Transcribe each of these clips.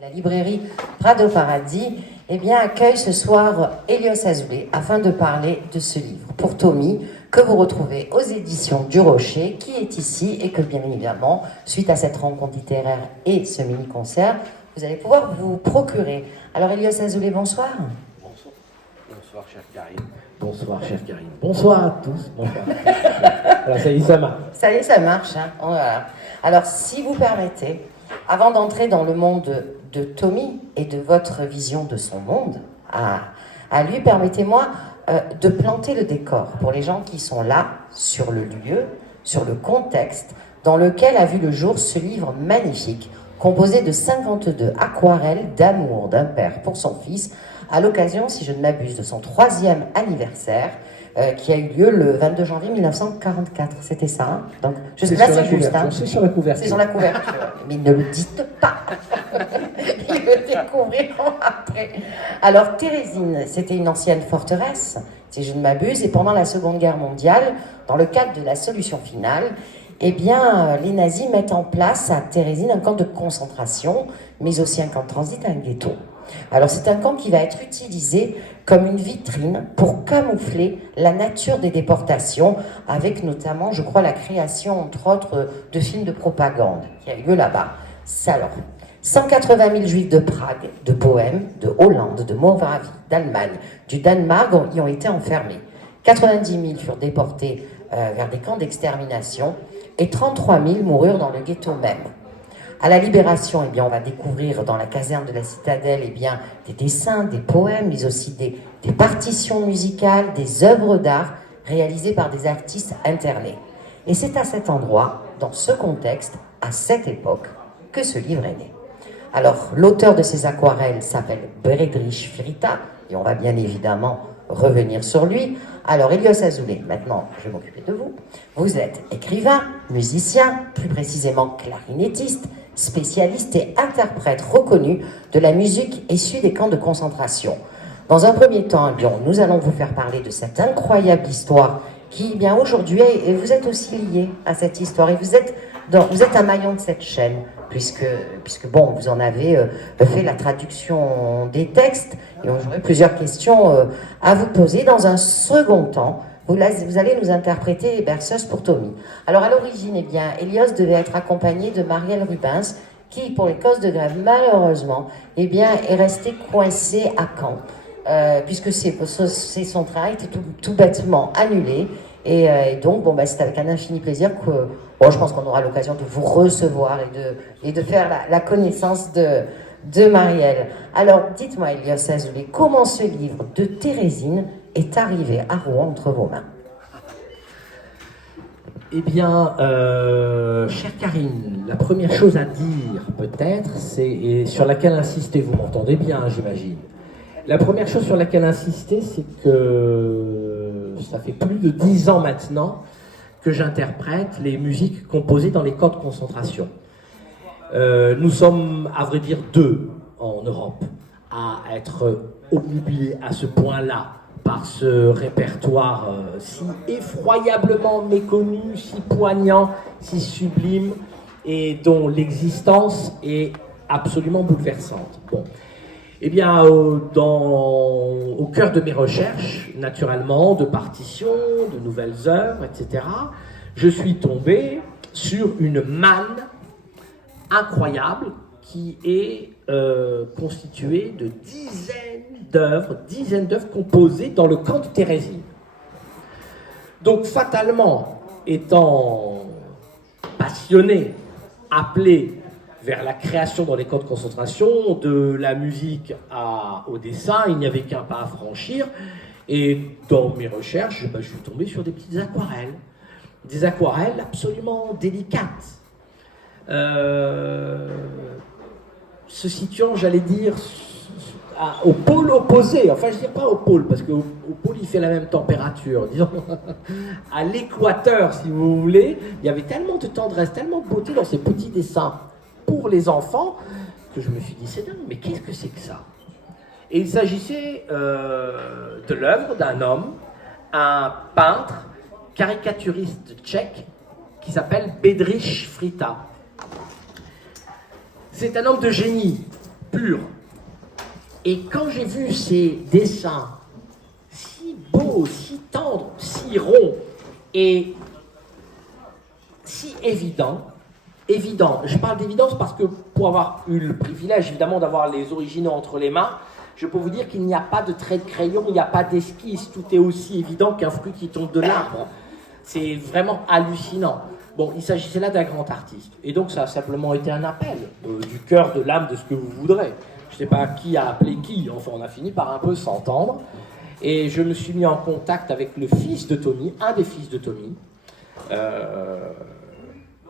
La librairie Prado Paradis accueille ce soir Elios Azoulay afin de parler de ce livre pour Tommy que vous retrouvez aux éditions du Rocher, qui est ici et que bien évidemment, suite à cette rencontre littéraire et ce mini-concert, vous allez pouvoir vous procurer. Alors Elios Azoulay, bonsoir. Bonsoir. Bonsoir, chère Karine. Bonsoir, chère Karine. Bonsoir à tous. Bonsoir. Voilà, ça y est, ça marche. Ça y est, ça marche. Hein. Voilà. Alors, si vous permettez, avant d'entrer dans le monde de Tommy et de votre vision de son monde, à lui, permettez-moi de planter le décor pour les gens qui sont là, sur le lieu, sur le contexte dans lequel a vu le jour ce livre magnifique, composé de 52 aquarelles d'amour d'un père pour son fils, à l'occasion, si je ne m'abuse, de son 3e anniversaire, qui a eu lieu le 22 janvier 1944. C'était ça, hein. Donc, là, c'est juste. Hein. C'est sur la couverture. C'est sur la couverture. Mais ne le dites pas. Ils le découvriront après. Alors, Térésine, c'était une ancienne forteresse, si je ne m'abuse, et pendant la Seconde Guerre mondiale, dans le cadre de la solution finale, les nazis mettent en place à Térésine un camp de concentration, mais aussi un camp de transit, un ghetto. Alors c'est un camp qui va être utilisé comme une vitrine pour camoufler la nature des déportations, avec notamment, je crois, la création, entre autres, de films de propagande qui a eu lieu là-bas. Alors, 180 000 juifs de Prague, de Bohême, de Hollande, de Moravie, d'Allemagne, du Danemark y ont été enfermés. 90 000 furent déportés vers des camps d'extermination et 33 000 moururent dans le ghetto même. À la Libération, on va découvrir dans la caserne de la Citadelle des dessins, des poèmes, mais aussi des partitions musicales, des œuvres d'art réalisées par des artistes internés. Et c'est à cet endroit, dans ce contexte, à cette époque, que ce livre est né. Alors, l'auteur de ces aquarelles s'appelle Bedřich Frita, et on va bien évidemment revenir sur lui. Alors, Elios Azoulay, maintenant, je vais m'occuper de vous. Vous êtes écrivain, musicien, plus précisément clarinettiste, spécialiste et interprète reconnu de la musique issue des camps de concentration. Dans un premier temps, nous allons vous faire parler de cette incroyable histoire qui, aujourd'hui, et vous êtes aussi lié à cette histoire, et vous êtes un maillon de cette chaîne, puisque vous en avez fait la traduction des textes, et j'aurai plusieurs questions à vous poser. Dans un second temps, vous allez nous interpréter les berceuses pour Tommy. Alors à l'origine, Elios devait être accompagné de Marielle Rubens, qui, pour les causes de grève, malheureusement, est resté coincé à Caen, puisque son train a été tout bêtement annulé. Et donc, c'est avec un infini plaisir que je pense qu'on aura l'occasion de vous recevoir et de faire la connaissance de Marielle. Alors, dites-moi, Elios Azoulay, comment ce livre de Térésine est arrivé à Rouen entre vos mains? Eh bien, chère Karine, la première chose à dire, peut-être, et sur laquelle insister, vous m'entendez bien, hein, j'imagine. La première chose sur laquelle insister, c'est que ça fait plus de 10 ans maintenant que j'interprète les musiques composées dans les camps de concentration. Nous sommes, à vrai dire, 2 en Europe à être obnubilés à ce point-là par ce répertoire si effroyablement méconnu, si poignant, si sublime, et dont l'existence est absolument bouleversante. Bon. Eh bien, au cœur de mes recherches, naturellement, de partitions, de nouvelles œuvres, etc., je suis tombé sur une manne incroyable qui est constituée de dizaines d'œuvres composées dans le camp de Térésine. Donc, fatalement, étant passionné, appelé vers la création dans les camps de concentration, de la musique au dessin, il n'y avait qu'un pas à franchir. Et dans mes recherches, je suis tombé sur des petites aquarelles. Des aquarelles absolument délicates. Se situant, j'allais dire, au pôle opposé. Enfin, je ne dis pas au pôle, parce qu'au pôle, il fait la même température. Disons, à l'équateur, si vous voulez, il y avait tellement de tendresse, tellement de beauté dans ces petits dessins pour les enfants, que je me suis dit, c'est dingue, mais qu'est-ce que c'est que ça? Et il s'agissait de l'œuvre d'un homme, un peintre, caricaturiste tchèque, qui s'appelle Bedřich Frita. C'est un homme de génie, pur. Et quand j'ai vu ces dessins si beaux, si tendres, si ronds et si évidents, je parle d'évidence parce que pour avoir eu le privilège évidemment d'avoir les originaux entre les mains, je peux vous dire qu'il n'y a pas de trait de crayon, il n'y a pas d'esquisse, tout est aussi évident qu'un fruit qui tombe de l'arbre. C'est vraiment hallucinant. Bon, il s'agissait là d'un grand artiste. Et donc ça a simplement été un appel du cœur, de l'âme, de ce que vous voudrez. Je ne sais pas qui a appelé qui, enfin on a fini par un peu s'entendre. Et je me suis mis en contact avec le fils de Tommy, un des fils de Tommy.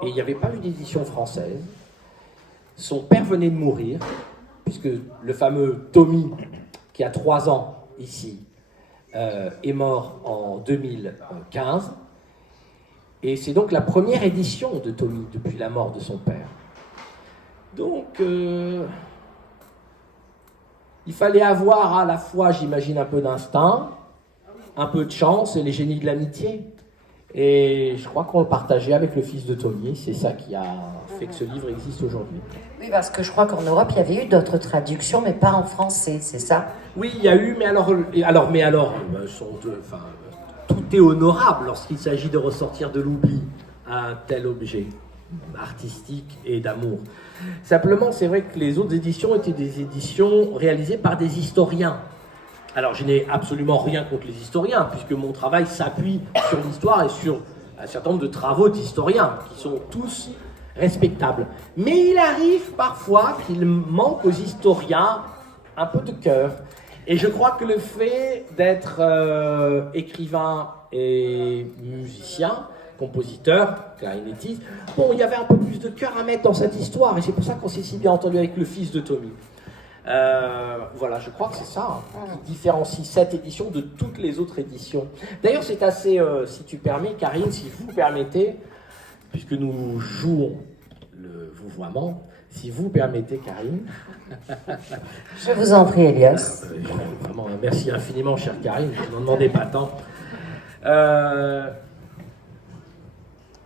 Et il n'y avait pas eu d'édition française. Son père venait de mourir, puisque le fameux Tommy, qui a 3 ans ici, est mort en 2015. Et c'est donc la première édition de Tommy depuis la mort de son père. Donc, il fallait avoir à la fois, j'imagine, un peu d'instinct, un peu de chance et les génies de l'amitié. Et je crois qu'on le partageait avec le fils de Tommy. C'est ça qui a fait que ce livre existe aujourd'hui. Oui, parce que je crois qu'en Europe, il y avait eu d'autres traductions, mais pas en français, c'est ça? Oui, il y a eu, mais alors, tout est honorable lorsqu'il s'agit de ressortir de l'oubli un tel objet artistique et d'amour. Simplement, c'est vrai que les autres éditions étaient des éditions réalisées par des historiens. Alors, je n'ai absolument rien contre les historiens, puisque mon travail s'appuie sur l'histoire et sur un certain nombre de travaux d'historiens, qui sont tous respectables. Mais il arrive parfois qu'il manque aux historiens un peu de cœur. Et je crois que le fait d'être écrivain et musicien, compositeur, clarinettiste, bon, il y avait un peu plus de cœur à mettre dans cette histoire, et c'est pour ça qu'on s'est si bien entendu avec le fils de Tommy. Voilà, je crois que c'est ça qui différencie cette édition de toutes les autres éditions. D'ailleurs, c'est assez, si tu permets, Karine, si vous permettez, puisque nous jouons le vouvoiement, si vous permettez, Karine. Je vous en prie, Elias. Vraiment, merci infiniment, chère Karine, je n'en demandais pas tant.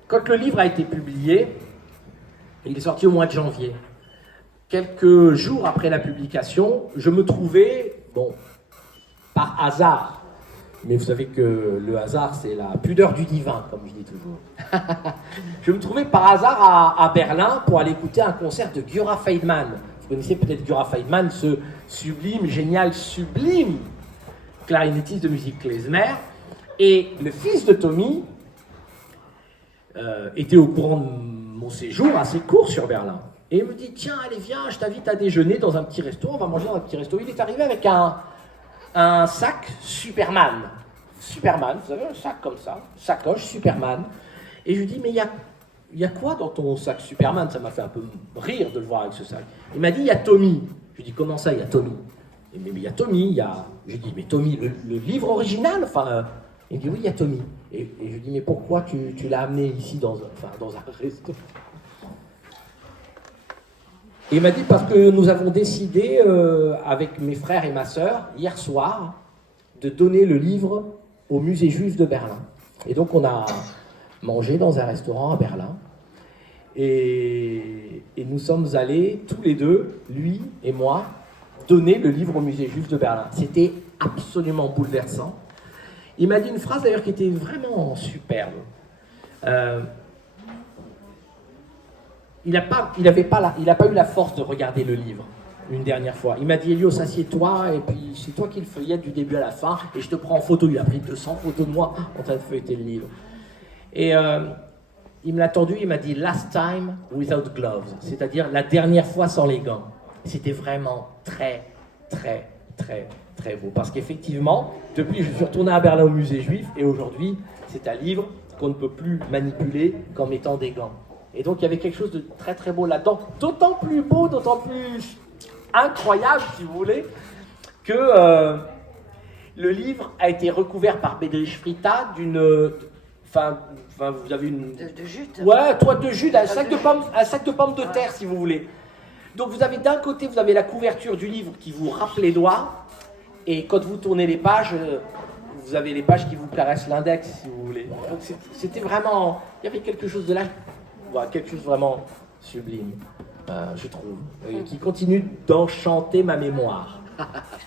Quand le livre a été publié, il est sorti au mois de janvier. Quelques jours après la publication, je me trouvais, bon, par hasard, mais vous savez que le hasard, c'est la pudeur du divin, comme je dis toujours. Je me trouvais par hasard à Berlin pour aller écouter un concert de Giora Feidman. Vous connaissez peut-être Giora Feidman, ce sublime, génial, sublime clarinettiste de musique klezmer. Et le fils de Tommy était au courant de mon séjour assez court sur Berlin. Et il me dit, tiens, allez, viens, je t'invite à déjeuner dans un petit resto, on va manger dans un petit resto. Il est arrivé avec un sac Superman. Superman, vous avez un sac comme ça, sacoche Superman. Et je lui dis, mais il y a quoi dans ton sac Superman? Ça m'a fait un peu rire de le voir avec ce sac. Il m'a dit, il y a Tommy. Je lui dis, comment ça, il y a Tommy? Mais il y a Tommy, il y a... Je lui dis, mais Tommy, le livre original, enfin... Il me dit, oui, il y a Tommy. Et je lui dis, mais pourquoi tu l'as amené ici dans un resto? Et il m'a dit, parce que nous avons décidé, avec mes frères et ma sœur, hier soir, de donner le livre au musée juif de Berlin. Et donc on a mangé dans un restaurant à Berlin. Et nous sommes allés, tous les deux, lui et moi, donner le livre au musée juif de Berlin. C'était absolument bouleversant. Il m'a dit une phrase d'ailleurs qui était vraiment superbe. Il n'a pas eu la force de regarder le livre une dernière fois. Il m'a dit, Elios, assieds-toi, et puis c'est toi qui le feuillettes du début à la fin, et je te prends en photo. Il a pris 200 photos de moi en train de feuilleter le livre. Et il me l'a tendu, il m'a dit, last time without gloves, c'est-à-dire la dernière fois sans les gants. C'était vraiment très, très, très, très beau. Parce qu'effectivement, depuis, je suis retourné à Berlin au musée juif, et aujourd'hui, c'est un livre qu'on ne peut plus manipuler qu'en mettant des gants. Et donc il y avait quelque chose de très très beau là-dedans, d'autant plus beau, d'autant plus incroyable si vous voulez, que le livre a été recouvert par Bedrich Frita d'une... Enfin, vous avez une... De jute. Ouais, toile de jute, un sac de pommes de terre si vous voulez. Donc vous avez d'un côté, vous avez la couverture du livre qui vous râpe les doigts, et quand vous tournez les pages, vous avez les pages qui vous caressent l'index si vous voulez. Donc c'était vraiment... Il y avait quelque chose de là. Voilà, quelque chose vraiment sublime, je trouve, et qui continue d'enchanter ma mémoire.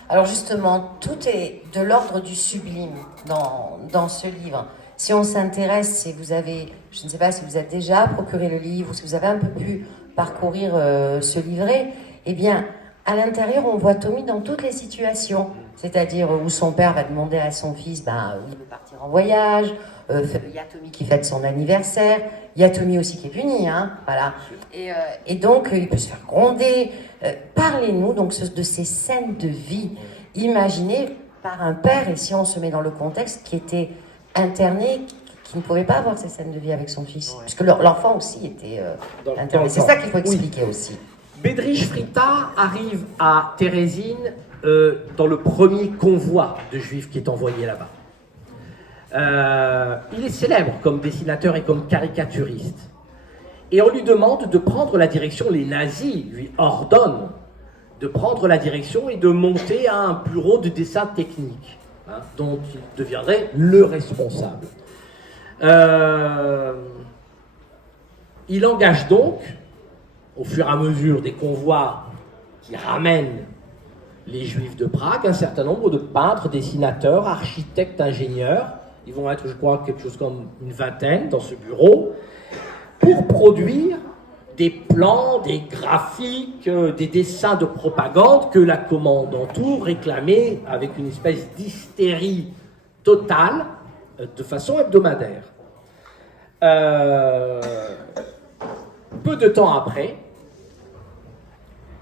Alors justement, tout est de l'ordre du sublime dans ce livre. Si on s'intéresse, si vous avez, je ne sais pas si vous avez déjà procuré le livre ou si vous avez un peu pu parcourir ce livret, eh bien, à l'intérieur, on voit Tommy dans toutes les situations. C'est-à-dire où son père va demander à son fils où il veut partir en voyage, il y a Tommy qui fête son anniversaire, il y a Tommy aussi qui est puni, hein, voilà. Et donc, il peut se faire gronder. Parlez-nous donc de ces scènes de vie imaginées par un père, et si on se met dans le contexte, qui était interné, qui ne pouvait pas avoir ces scènes de vie avec son fils, puisque l'enfant aussi était interné. C'est ça qu'il faut expliquer aussi. Bedřich Frita arrive à Térésine dans le premier convoi de juifs qui est envoyé là-bas. Il est célèbre comme dessinateur et comme caricaturiste. Et on lui demande de prendre la direction, les nazis lui ordonnent de prendre la direction et de monter à un bureau de dessin technique, dont il deviendrait le responsable. Il engage donc, au fur et à mesure des convois qui ramènent les Juifs de Prague, un certain nombre de peintres, dessinateurs, architectes, ingénieurs. Ils vont être, je crois, quelque chose comme une vingtaine dans ce bureau, pour produire des plans, des graphiques, des dessins de propagande que la kommandantur réclamait avec une espèce d'hystérie totale, de façon hebdomadaire. Peu de temps après,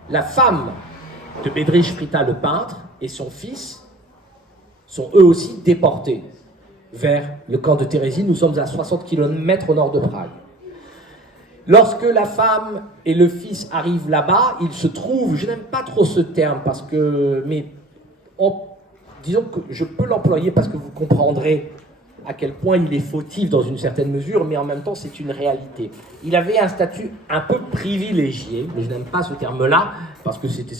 la femme de Bedřich Frita, le peintre, et son fils sont eux aussi déportés vers le camp de Térésine. Nous sommes à 60 km au nord de Prague. Lorsque la femme et le fils arrivent là-bas, ils se trouvent, je n'aime pas trop ce terme, disons que je peux l'employer parce que vous comprendrez à quel point il est fautif dans une certaine mesure, mais en même temps c'est une réalité. Il avait un statut un peu privilégié, mais je n'aime pas ce terme-là, parce que c'était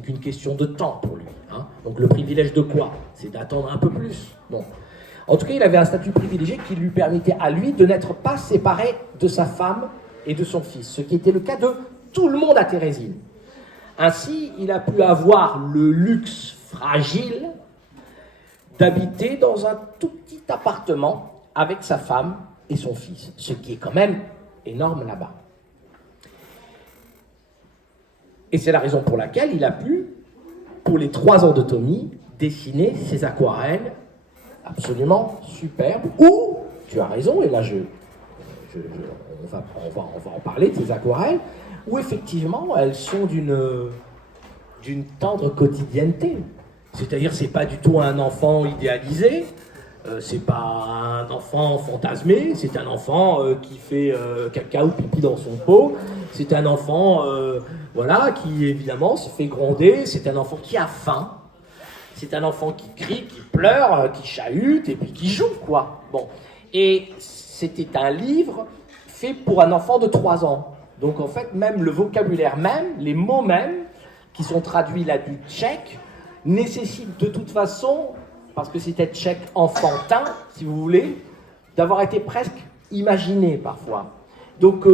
qu'une question de temps pour lui. Hein. Donc le privilège de quoi? C'est d'attendre un peu plus. Bon. En tout cas, il avait un statut privilégié qui lui permettait à lui de n'être pas séparé de sa femme et de son fils, ce qui était le cas de tout le monde à Térésine. Ainsi, il a pu avoir le luxe fragile d'habiter dans un tout petit appartement avec sa femme et son fils, ce qui est quand même énorme là-bas. Et c'est la raison pour laquelle il a pu, pour les 3 ans de Tommy, dessiner ses aquarelles absolument superbes, ou, tu as raison, et là on va en parler de ces aquarelles, où effectivement elles sont d'une tendre quotidienneté. C'est-à-dire, c'est pas du tout un enfant idéalisé, c'est pas un enfant fantasmé, c'est un enfant qui fait caca ou pipi dans son pot, c'est un enfant qui évidemment se fait gronder, c'est un enfant qui a faim, c'est un enfant qui crie, qui pleure, qui chahute et puis qui joue, quoi. Bon. Et c'était un livre fait pour un enfant de 3 ans. Donc en fait, même le vocabulaire même, les mots même, qui sont traduits là du tchèque, nécessite de toute façon, parce que c'était tchèque enfantin, si vous voulez, d'avoir été presque imaginé parfois. Donc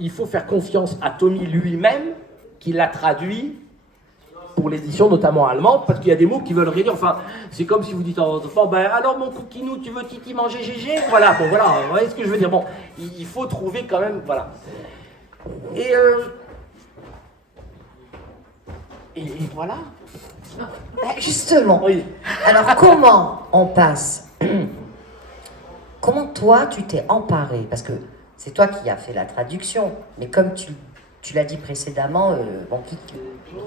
il faut faire confiance à Tommy lui-même, qui l'a traduit pour l'édition notamment allemande, parce qu'il y a des mots qui veulent rien dire. Enfin, c'est comme si vous dites à votre enfant, alors mon coquinou, tu veux titi manger GG? Voilà, vous voyez ce que je veux dire. Bon, il faut trouver quand même, voilà. Et voilà. Justement, Oui. Alors comment on passe Comment toi tu t'es emparé? Parce que c'est toi qui as fait la traduction, mais comme tu l'as dit précédemment,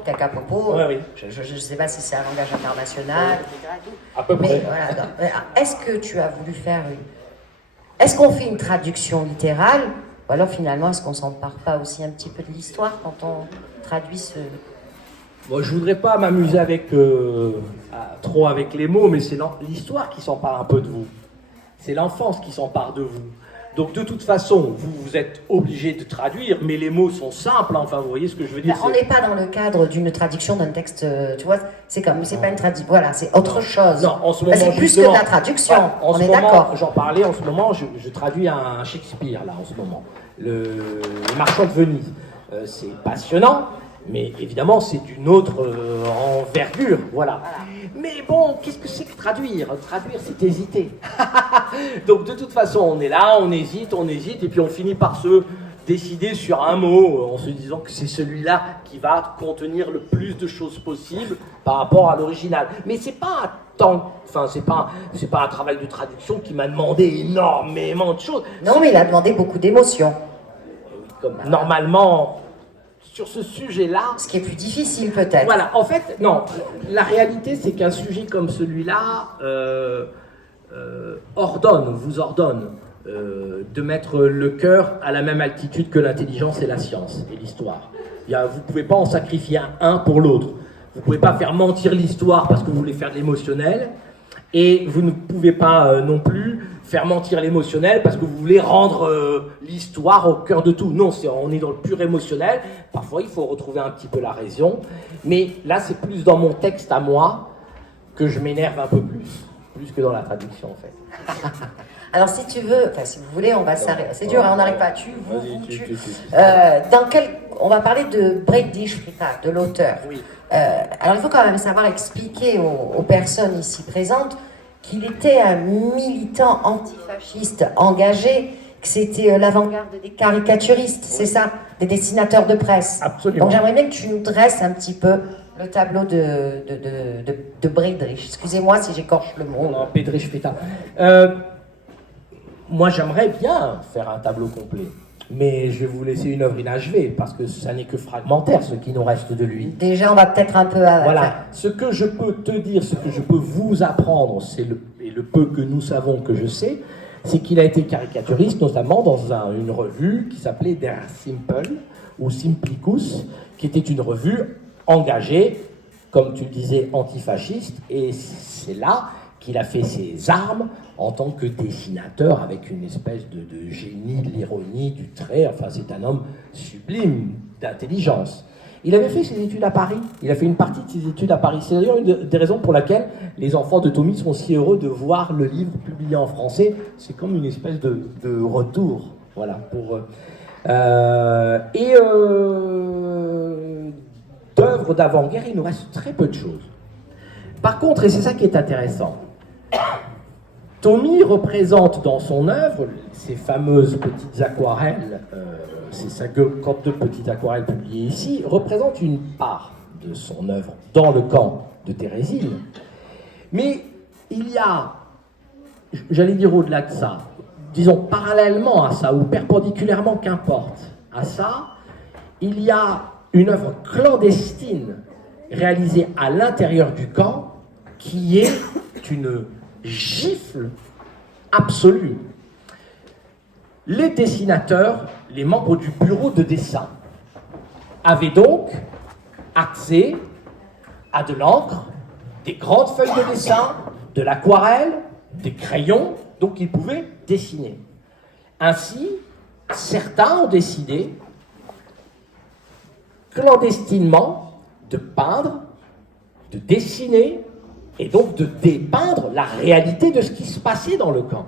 caca popo, Oui. je ne sais pas si c'est un langage international, À peu près. mais voilà. Est-ce que tu as voulu faire Est-ce qu'on fait une traduction littérale, ou alors finalement est-ce qu'on s'empare pas aussi un petit peu de l'histoire quand on traduit ce... Bon, je voudrais pas m'amuser trop avec les mots, mais c'est l'histoire qui s'empare un peu de vous. C'est l'enfance qui s'empare de vous. Donc de toute façon, vous êtes obligé de traduire, mais les mots sont simples. Enfin, vous voyez ce que je veux dire. On n'est pas dans le cadre d'une traduction d'un texte, tu vois. C'est pas une traduction. Voilà, c'est autre chose. Non, en ce moment, c'est plus que de la traduction. Ouais, on est d'accord. J'en parlais en ce moment. Je traduis un Shakespeare là en ce moment. Les Marchands de Venise. C'est passionnant, mais évidemment, c'est d'une autre envergure, voilà. Mais bon, qu'est-ce que c'est que traduire? Traduire, c'est hésiter. Donc, de toute façon, on est là, on hésite, et puis on finit par se décider sur un mot, en se disant que c'est celui-là qui va contenir le plus de choses possibles par rapport à l'original. Mais c'est pas c'est pas un travail de traduction qui m'a demandé énormément de choses. Non, mais il a demandé beaucoup d'émotions. Comme normalement, sur ce sujet-là... Ce qui est plus difficile, peut-être. Voilà, en fait, non. La réalité, c'est qu'un sujet comme celui-là vous ordonne de mettre le cœur à la même altitude que l'intelligence et la science et l'histoire. Vous ne pouvez pas en sacrifier un pour l'autre. Vous ne pouvez pas faire mentir l'histoire parce que vous voulez faire de l'émotionnel, et vous ne pouvez pas non plus faire mentir l'émotionnel parce que vous voulez rendre l'histoire au cœur de tout. Non, on est dans le pur émotionnel. Parfois, il faut retrouver un petit peu la raison. Mais là, c'est plus dans mon texte à moi que je m'énerve un peu plus que dans la traduction, en fait. Alors, si tu veux, si vous voulez, on va s'arrêter. C'est dur, on n'arrive pas. On va parler de Brady Frittag, de l'auteur. Oui. Alors, il faut quand même savoir expliquer aux personnes ici présentes qu'il était un militant antifasciste engagé, que c'était l'avant-garde des caricaturistes, c'est ça, des dessinateurs de presse. Absolument. Donc, j'aimerais bien que tu nous dresses un petit peu le tableau de Brady. Excusez-moi si j'écorche le mot. Non, Brady Frittag. Moi, j'aimerais bien faire un tableau complet, mais je vais vous laisser une œuvre inachevée, parce que ça n'est que fragmentaire, ce qui nous reste de lui. Déjà, on va peut-être un peu... Voilà, ce que je peux te dire, ce que je peux vous apprendre, et le peu que nous savons, que je sais, c'est qu'il a été caricaturiste, notamment dans une revue qui s'appelait Der Simple, ou Simplicus, qui était une revue engagée, comme tu le disais, antifasciste, et c'est là qu'il a fait ses armes en tant que dessinateur, avec une espèce de génie de l'ironie, du trait. Enfin, c'est un homme sublime d'intelligence. Il avait fait ses études à Paris. Il a fait une partie de ses études à Paris. C'est d'ailleurs une des raisons pour laquelle les enfants de Tommy sont si heureux de voir le livre publié en français. C'est comme une espèce de retour. Voilà. D'œuvres d'avant-guerre, il nous reste très peu de choses. Par contre, et c'est ça qui est intéressant, Tommy représente dans son œuvre, ces fameuses petites aquarelles, ces 52 petites aquarelles publiées ici, représente une part de son œuvre dans le camp de Thérésine. Mais il y a, j'allais dire au-delà de ça, disons parallèlement à ça, ou perpendiculairement, qu'importe, à ça, il y a une œuvre clandestine réalisée à l'intérieur du camp qui est une gifle absolue. Les dessinateurs, les membres du bureau de dessin, avaient donc accès à de l'encre, des grandes feuilles de dessin, de l'aquarelle, des crayons, donc ils pouvaient dessiner. Ainsi, certains ont décidé clandestinement de peindre, de dessiner, et donc de dépeindre la réalité de ce qui se passait dans le camp.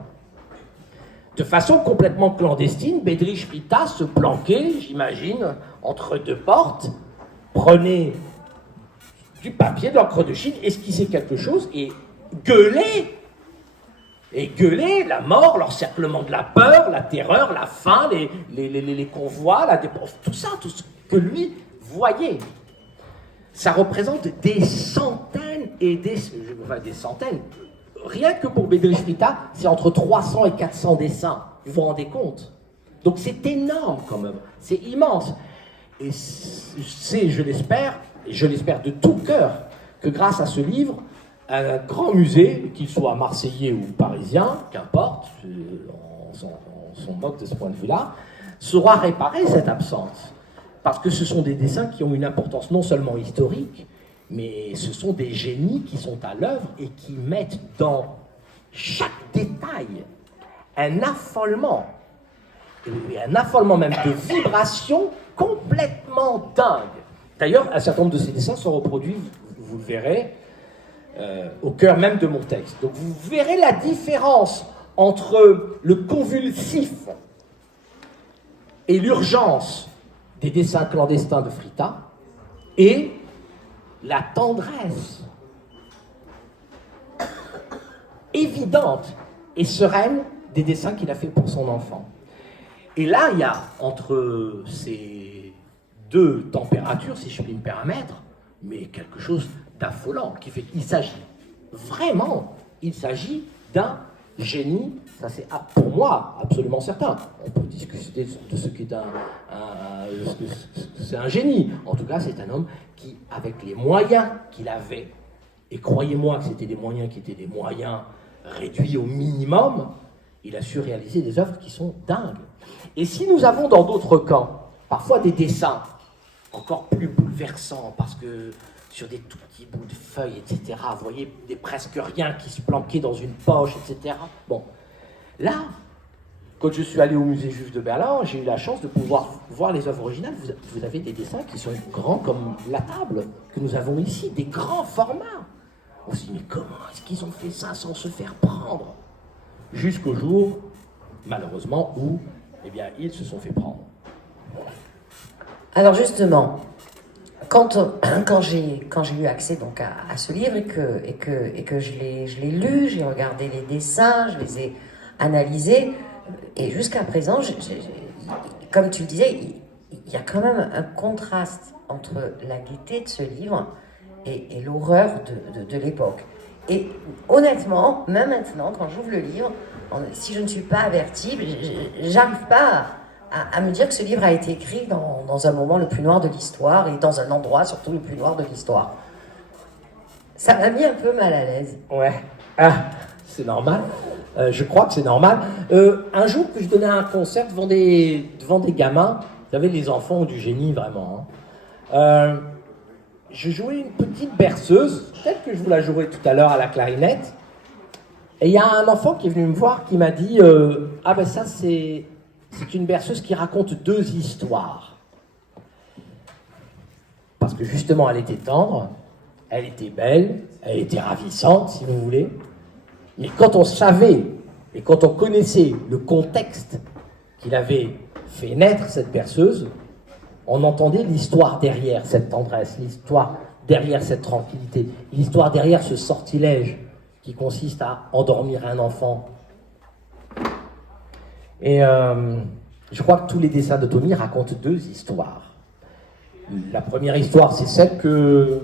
De façon complètement clandestine, Bedřich Fritta se planquait, j'imagine, entre deux portes, prenait du papier, de l'encre de Chine, esquissait quelque chose et gueulait. Et gueulait la mort, l'encerclement de la peur, la terreur, la faim, les convois, la dépense, tout ça, tout ce que lui voyait. Ça représente des centaines et des centaines. Rien que pour Bedřich Fritta, c'est entre 300 et 400 dessins. Vous vous rendez compte? Donc c'est énorme quand même, c'est immense. Et c'est, je l'espère de tout cœur, que grâce à ce livre, un grand musée, qu'il soit marseillais ou parisien, qu'importe, on s'en moque de ce point de vue-là, saura réparer cette absence. Parce que ce sont des dessins qui ont une importance non seulement historique, mais ce sont des génies qui sont à l'œuvre et qui mettent dans chaque détail un affolement même de vibrations complètement dingues. D'ailleurs, un certain nombre de ces dessins sont reproduits, vous le verrez, au cœur même de mon texte. Donc vous verrez la différence entre le convulsif et l'urgence des dessins clandestins de Frita et la tendresse évidente et sereine des dessins qu'il a fait pour son enfant. Et là, il y a entre ces deux températures, si je puis me permettre, mais quelque chose d'affolant, qui fait qu'il s'agit vraiment, il s'agit d'un génie, ça c'est pour moi absolument certain. On peut discuter de ce qu'est c'est un génie. En tout cas, c'est un homme qui, avec les moyens qu'il avait, et croyez-moi que c'était des moyens qui étaient des moyens réduits au minimum, il a su réaliser des œuvres qui sont dingues. Et si nous avons dans d'autres camps, parfois des dessins encore plus bouleversants, parce que sur des tout petits bouts de feuilles, etc., vous voyez des presque rien qui se planquaient dans une poche, etc. Bon, là, quand je suis allé au musée juif de Berlin, j'ai eu la chance de pouvoir voir les œuvres originales. Vous avez des dessins qui sont grands comme la table que nous avons ici, des grands formats. On se dit, mais comment est-ce qu'ils ont fait ça sans se faire prendre? Jusqu'au jour, malheureusement, où eh bien, ils se sont fait prendre. Alors justement, quand j'ai eu accès donc à ce livre et que je l'ai lu, j'ai regardé les dessins, je les ai analysés, et jusqu'à présent, comme tu le disais, il y a quand même un contraste entre la gaieté de ce livre et l'horreur de l'époque. Et honnêtement, même maintenant, quand j'ouvre le livre, si je ne suis pas avertie, j'arrive pas à me dire que ce livre a été écrit dans un moment le plus noir de l'histoire et dans un endroit surtout le plus noir de l'histoire. Ça m'a mis un peu mal à l'aise. Ouais, c'est normal. Je crois que c'est normal. Un jour que je donnais un concert devant des gamins, vous savez, les enfants ont du génie vraiment. Hein. Je jouais une petite berceuse, peut-être que je vous la jouerai tout à l'heure à la clarinette. Et il y a un enfant qui est venu me voir qui m'a dit ah ben ça c'est une berceuse qui raconte deux histoires. Parce que justement elle était tendre, elle était belle, elle était ravissante si vous voulez. Mais quand on savait et quand on connaissait le contexte qu'il avait fait naître cette berceuse, on entendait l'histoire derrière cette tendresse, l'histoire derrière cette tranquillité, l'histoire derrière ce sortilège qui consiste à endormir un enfant. Et je crois que tous les dessins de Tomie racontent deux histoires. La première histoire, c'est celle que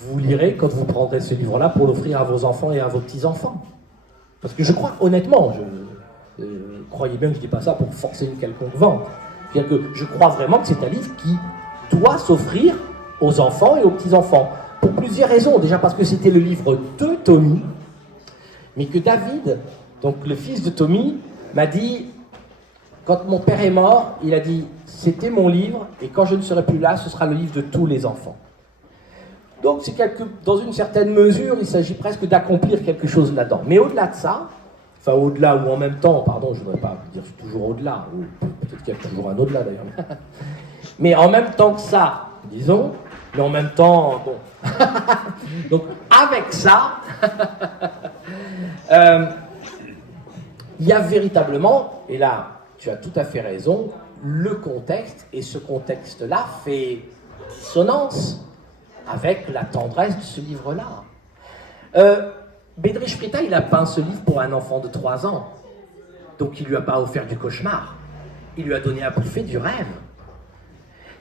vous lirez quand vous prendrez ce livre-là pour l'offrir à vos enfants et à vos petits-enfants. Parce que je crois, honnêtement, croyez bien que je ne dis pas ça pour forcer une quelconque vente. Que je crois vraiment que c'est un livre qui doit s'offrir aux enfants et aux petits-enfants. Pour plusieurs raisons. Déjà parce que c'était le livre de Tomie, mais que David, donc le fils de Tomie, m'a dit, quand mon père est mort, il a dit, c'était mon livre, et quand je ne serai plus là, ce sera le livre de tous les enfants. Donc dans une certaine mesure, il s'agit presque d'accomplir quelque chose là-dedans. Mais au-delà de ça, enfin au-delà ou en même temps, pardon, je ne voudrais pas dire toujours au-delà, ou peut-être qu'il y a toujours un au-delà d'ailleurs. Mais en même temps que ça, disons, mais en même temps, bon. Donc avec ça, il y a véritablement, et là tu as tout à fait raison, le contexte, et ce contexte-là fait dissonance avec la tendresse de ce livre-là. Bedřich Frita, il a peint ce livre pour un enfant de 3 ans. Donc il ne lui a pas offert du cauchemar. Il lui a donné à bouffer du rêve.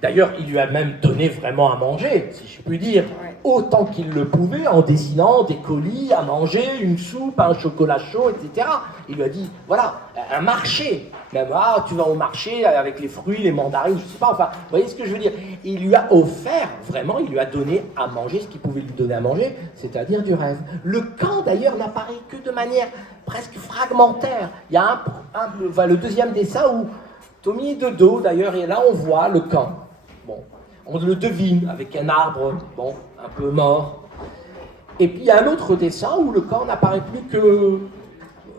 D'ailleurs, il lui a même donné vraiment à manger, si je puis dire, autant qu'il le pouvait, en dessinant des colis à manger, une soupe, un chocolat chaud, etc. Il lui a dit, voilà, un marché. Même, tu vas au marché avec les fruits, les mandarines, je ne sais pas, enfin, vous voyez ce que je veux dire. Il lui a offert, vraiment, il lui a donné à manger ce qu'il pouvait lui donner à manger, c'est-à-dire du rêve. Le camp, d'ailleurs, n'apparaît que de manière presque fragmentaire. Il y a le deuxième dessin où Tomie est de dos, d'ailleurs, et là, on voit le camp. Bon, on le devine avec un arbre, bon, un peu mort. Et puis il y a un autre dessin où le camp n'apparaît plus que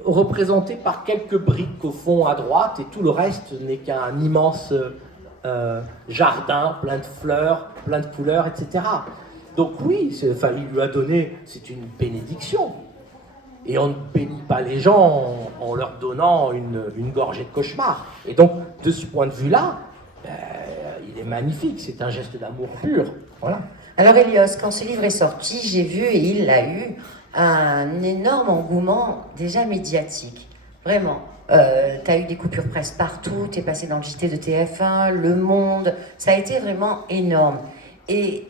représenté par quelques briques au fond à droite, et tout le reste n'est qu'un immense jardin plein de fleurs, plein de couleurs, etc. Donc oui, il lui a donné, c'est une bénédiction. Et on ne bénit pas les gens en leur donnant une gorgée de cauchemar. Et donc, de ce point de vue-là, il est magnifique, c'est un geste d'amour pur. Voilà. Alors Elios, quand ce livre est sorti, j'ai vu, et il l'a eu, un énorme engouement déjà médiatique. Vraiment. Tu as eu des coupures presse partout, tu es passé dans le JT de TF1, Le Monde, ça a été vraiment énorme. Et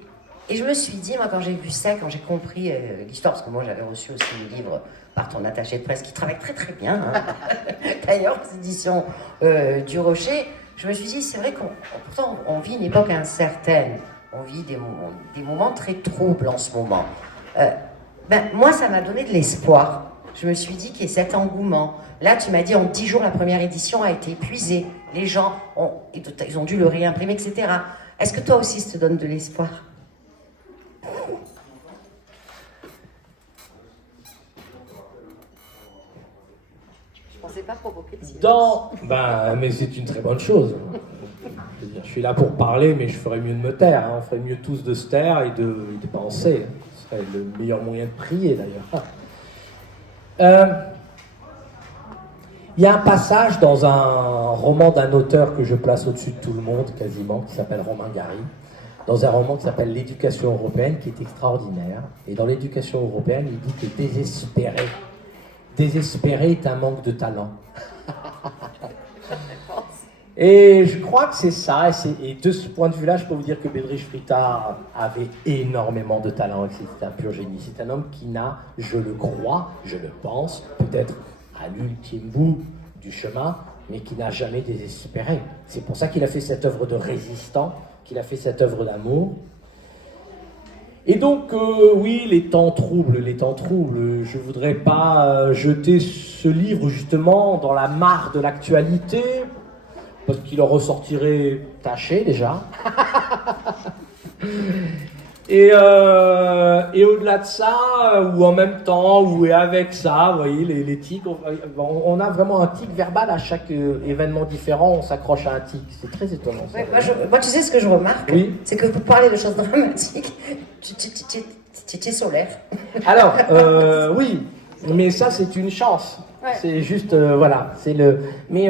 je me suis dit, moi quand j'ai vu ça, quand j'ai compris l'histoire, parce que moi j'avais reçu aussi le livre par ton attaché de presse qui travaille très très bien, hein. D'ailleurs, les éditions du Rocher, je me suis dit, c'est vrai pourtant on vit une époque incertaine, on vit des moments très troubles en ce moment. Moi ça m'a donné de l'espoir. Je me suis dit qu'il y ait cet engouement. Là, tu m'as dit, en 10 jours, la première édition a été épuisée. Les gens, ils ont dû le réimprimer, etc. Est-ce que toi aussi, ça te donne de l'espoir? Je pensais pas provoquer le silence. Mais c'est une très bonne chose. Je suis là pour parler, mais je ferais mieux de me taire. Hein. On ferait mieux tous de se taire et de penser. Ce serait le meilleur moyen de prier, d'ailleurs. Il y a un passage dans un roman d'un auteur que je place au-dessus de tout le monde, quasiment, qui s'appelle Romain Gary, dans un roman qui s'appelle L'éducation européenne, qui est extraordinaire. Et dans l'éducation européenne, il dit que désespérer est un manque de talent. Et je crois que c'est ça, et de ce point de vue-là, je peux vous dire que Bedřich Fritta avait énormément de talent, et c'est un pur génie. C'est un homme qui n'a, je le crois, je le pense, peut-être à l'ultime bout du chemin, mais qui n'a jamais désespéré. C'est pour ça qu'il a fait cette œuvre de résistant, qu'il a fait cette œuvre d'amour. Et donc, oui, les temps troubles, je voudrais pas jeter ce livre justement dans la mare de l'actualité, parce qu'il en ressortirait taché déjà. Et au-delà de ça, ou en même temps, ou avec ça, vous voyez, les tics, on a vraiment un tic verbal à chaque événement différent, on s'accroche à un tic. C'est très étonnant. Ça. Ouais, moi, tu sais ce que je remarque, oui. C'est que pour parler de choses dramatiques, tu es solaire. Alors, oui, mais ça c'est une chance. Ouais. C'est juste, voilà, c'est le... Mais...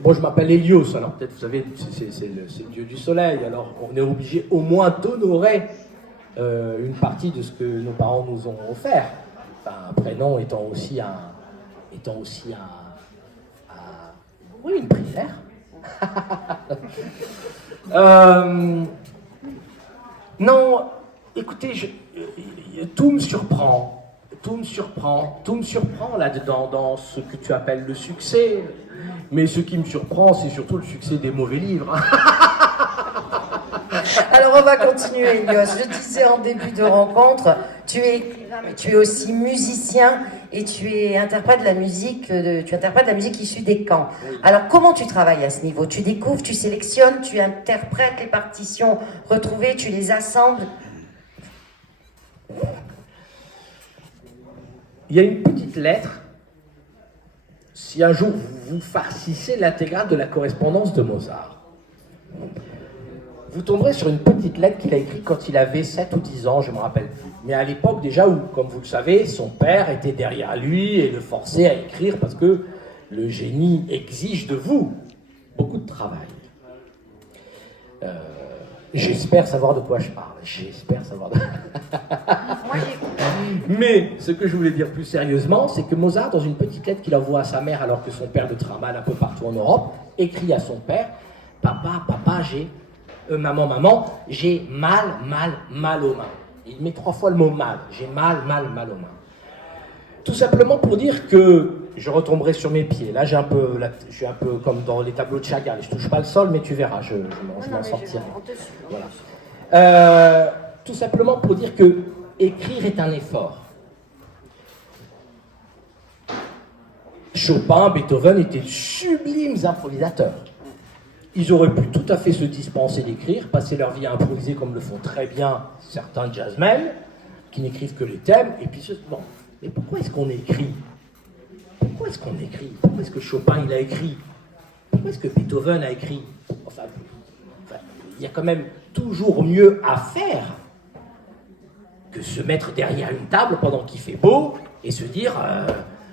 Bon, je m'appelle Hélios, alors peut-être vous savez, c'est le dieu du soleil, alors on est obligé au moins d'honorer une partie de ce que nos parents nous ont offert. Enfin, un prénom étant aussi oui, une prière. Non, écoutez, tout me surprend là-dedans, dans ce que tu appelles le succès. Mais ce qui me surprend, c'est surtout le succès des mauvais livres. Alors on va continuer, Elios. Je disais en début de rencontre, tu es écrivain, mais tu es aussi musicien et tu interprètes de la musique issue des camps. Oui. Alors comment tu travailles à ce niveau? Tu découvres, tu sélectionnes, tu interprètes les partitions retrouvées, tu les assembles? Il y a une petite lettre. Si un jour vous farcissez l'intégrale de la correspondance de Mozart, vous tomberez sur une petite lettre qu'il a écrite quand il avait 7 ou 10 ans, je ne me rappelle plus. Mais à l'époque déjà où, comme vous le savez, son père était derrière lui et le forçait à écrire parce que le génie exige de vous beaucoup de travail. J'espère savoir de quoi je parle. Mais ce que je voulais dire plus sérieusement, c'est que Mozart, dans une petite lettre qu'il envoie à sa mère alors que son père le trimballe un peu partout en Europe, écrit à son père « Papa, maman, j'ai mal aux mains. » Il met 3 fois le mot « mal ». J'ai mal aux mains. Tout simplement pour dire que je retomberai sur mes pieds. Là, je suis un peu comme dans les tableaux de Chagall. Je touche pas le sol, mais tu verras, je m'en sortirai. Voilà. Tout simplement pour dire que écrire est un effort. Chopin, Beethoven étaient de sublimes improvisateurs. Ils auraient pu tout à fait se dispenser d'écrire, passer leur vie à improviser comme le font très bien certains jazzmen, qui n'écrivent que les thèmes, et puis bon. Mais pourquoi est-ce qu'on écrit? Pourquoi est-ce que Chopin il a écrit? Pourquoi est-ce que Beethoven a écrit? Enfin, il y a quand même toujours mieux à faire que se mettre derrière une table pendant qu'il fait beau et se dire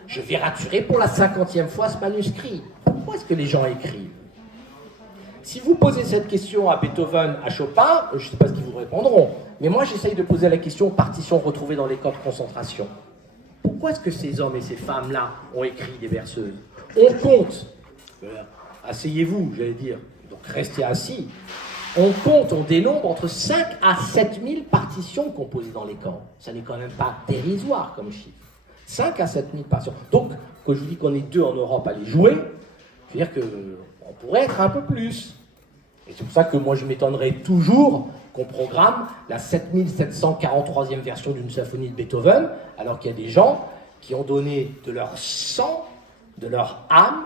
je vais raturer pour la 50e fois ce manuscrit. Pourquoi est-ce que les gens écrivent? Si vous posez cette question à Beethoven, à Chopin, je ne sais pas ce qu'ils vous répondront, mais moi j'essaye de poser la question aux partitions retrouvées dans les camps de concentration. Pourquoi est-ce que ces hommes et ces femmes-là ont écrit des berceuses? On compte, asseyez-vous, j'allais dire, donc restez assis, on compte, on dénombre entre 5 à 7 000 partitions composées dans les camps. Ça n'est quand même pas dérisoire comme chiffre. 5 à 7 000 partitions. Donc, quand je vous dis qu'on est 2 en Europe à les jouer, je veux dire qu'on pourrait être un peu plus. Et c'est pour ça que moi je m'étonnerais toujours qu'on programme la 7743e version d'une symphonie de Beethoven, alors qu'il y a des gens qui ont donné de leur sang, de leur âme,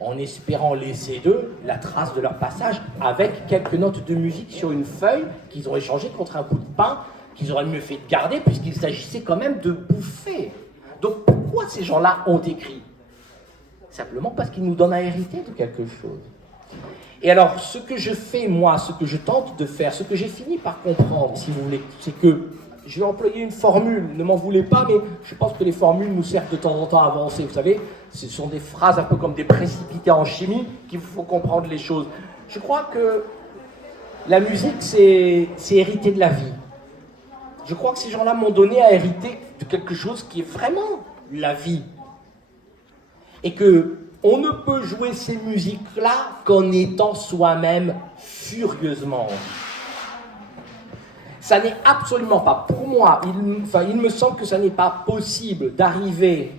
en espérant laisser d'eux la trace de leur passage avec quelques notes de musique sur une feuille qu'ils ont échangée contre un bout de pain qu'ils auraient mieux fait de garder puisqu'il s'agissait quand même de bouffer. Donc pourquoi ces gens-là ont écrit? Simplement parce qu'ils nous donnent à hériter de quelque chose. Et alors ce que je fais moi, ce que je tente de faire, ce que j'ai fini par comprendre, si vous voulez, c'est que je vais employer une formule, ne m'en voulez pas, mais je pense que les formules nous servent de temps en temps à avancer. Vous savez, ce sont des phrases un peu comme des précipités en chimie qu'il faut comprendre les choses. Je crois que la musique, c'est hériter de la vie. Je crois que ces gens-là m'ont donné à hériter de quelque chose qui est vraiment la vie. Et que on ne peut jouer ces musiques-là qu'en étant soi-même furieusement en vie. Ça n'est absolument pas, pour moi, il me semble que ça n'est pas possible d'arriver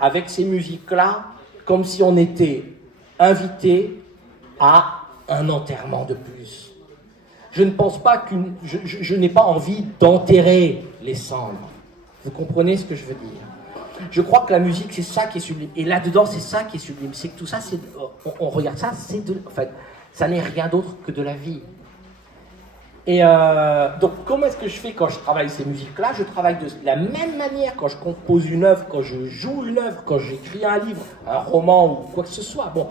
avec ces musiques-là comme si on était invité à un enterrement de plus. Je ne pense pas je n'ai pas envie d'enterrer les cendres. Vous comprenez ce que je veux dire? Je crois que la musique, c'est ça qui est sublime. Et là-dedans, c'est ça qui est sublime. C'est que tout ça, on regarde ça, en fait, ça n'est rien d'autre que de la vie. Et donc, comment est-ce que je fais quand je travaille ces musiques-là? Je travaille de la même manière quand je compose une œuvre, quand je joue une œuvre, quand j'écris un livre, un roman ou quoi que ce soit. Bon,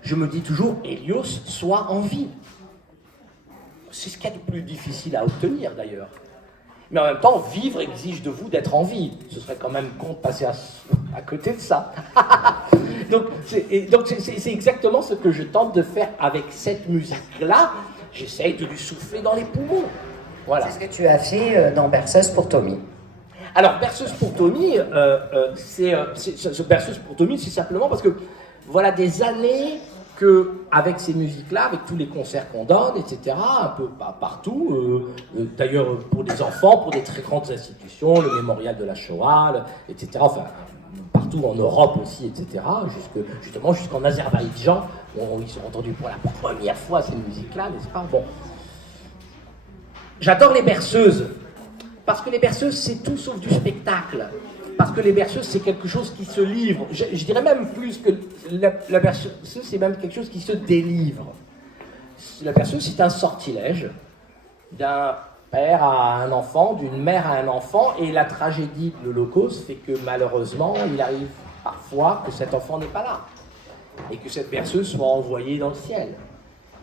je me dis toujours, Hélios, sois en vie. C'est ce qu'il y a de plus difficile à obtenir, d'ailleurs. Mais en même temps, vivre exige de vous d'être en vie. Ce serait quand même con de passer à côté de ça. donc, c'est exactement ce que je tente de faire avec cette musique-là. J'essaye de lui souffler dans les poumons. Voilà. C'est ce que tu as fait dans Berceuse pour Tommy. Alors, Berceuse pour Tommy, Berceuse pour Tommy, c'est simplement parce que voilà des années qu'avec ces musiques-là, avec tous les concerts qu'on donne, etc., un peu partout, d'ailleurs pour des enfants, pour des très grandes institutions, le mémorial de la Shoah, etc., enfin, partout en Europe aussi, etc., jusqu'en Azerbaïdjan, où ils ont entendu pour la première fois ces musiques-là, n'est-ce pas? Bon. J'adore les berceuses, parce que les berceuses, c'est tout sauf du spectacle. Parce que les berceuses, c'est quelque chose qui se livre. Je dirais même plus que la berceuse, c'est même quelque chose qui se délivre. La berceuse, c'est un sortilège d'un père à un enfant, d'une mère à un enfant, et la tragédie de l'Holocauste fait que malheureusement, il arrive parfois que cet enfant n'est pas là, et que cette berceuse soit envoyée dans le ciel.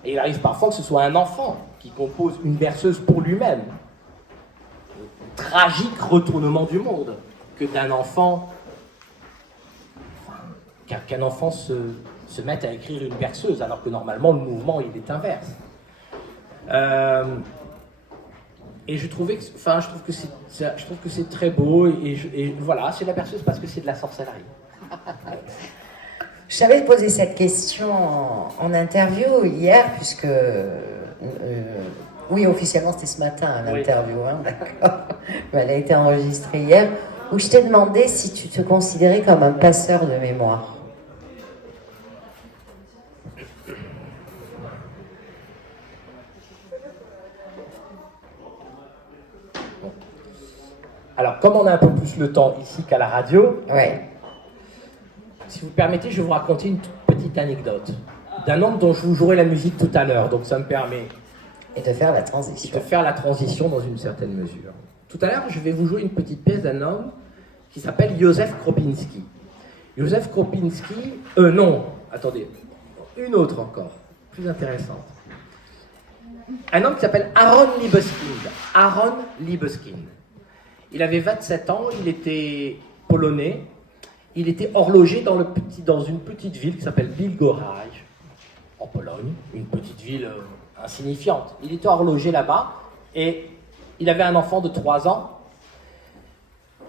Et il arrive parfois que ce soit un enfant qui compose une berceuse pour lui-même. Tragique retournement du monde. Que d'un enfant, qu'un enfant se mette à écrire une berceuse, alors que normalement le mouvement il est inverse. Et je trouve que c'est très beau et voilà, c'est la berceuse parce que c'est de la sorcellerie. Je savais te poser cette question en interview hier, puisque oui, officiellement c'était ce matin l'interview, oui. D'accord. Mais elle a été enregistrée hier. Où je t'ai demandé si tu te considérais comme un passeur de mémoire. Alors, comme on a un peu plus le temps ici qu'à la radio, ouais. Si vous permettez, je vais vous raconter une toute petite anecdote d'un homme dont je vous jouerai la musique tout à l'heure, donc ça me permet... Et de faire la transition. De faire la transition dans une certaine mesure. Tout à l'heure, je vais vous jouer une petite pièce d'un homme qui s'appelle Józef Kropinski. Józef Kropinski... non, attendez. Une autre encore, plus intéressante. Un homme qui s'appelle Aaron Libeskind. Aaron Libeskind. Il avait 27 ans, il était polonais. Il était horloger dans une petite ville qui s'appelle Biłgoraj, en Pologne, une petite ville insignifiante. Il était horloger là-bas et il avait un enfant de 3 ans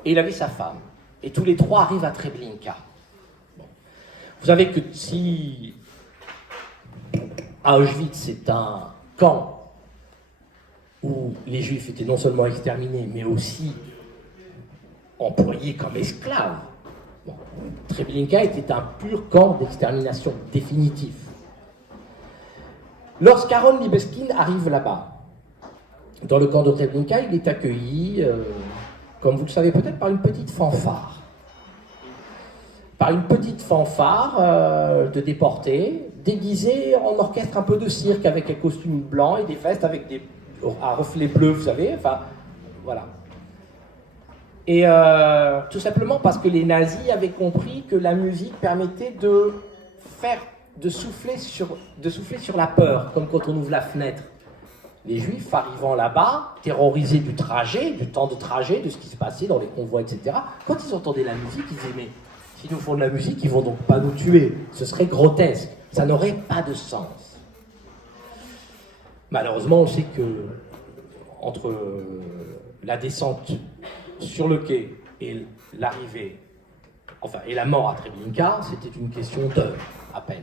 et il avait sa femme. Et tous les trois arrivent à Treblinka. Bon. Vous savez que si Auschwitz c'est un camp où les Juifs étaient non seulement exterminés, mais aussi employés comme esclaves, bon, Treblinka était un pur camp d'extermination définitif. Lorsqu'Aaron Libeskin arrive là-bas, dans le camp de Treblinka, il est accueilli, comme vous le savez peut-être, par une petite fanfare. Par une petite fanfare de déportés, déguisés en orchestre un peu de cirque, avec un costume blanc et des vestes avec à reflets bleus, vous savez, enfin, voilà. Et tout simplement parce que les nazis avaient compris que la musique permettait de souffler sur la peur, comme quand on ouvre la fenêtre. Les Juifs arrivant là-bas, terrorisés du temps de trajet, de ce qui se passait dans les convois, etc., quand ils entendaient la musique, ils disaient « mais s'ils nous font de la musique, ils vont donc pas nous tuer. Ce serait grotesque. Ça n'aurait pas de sens. » Malheureusement, on sait que entre la descente sur le quai et l'arrivée, et la mort à Treblinka, c'était une question d'heures, à peine.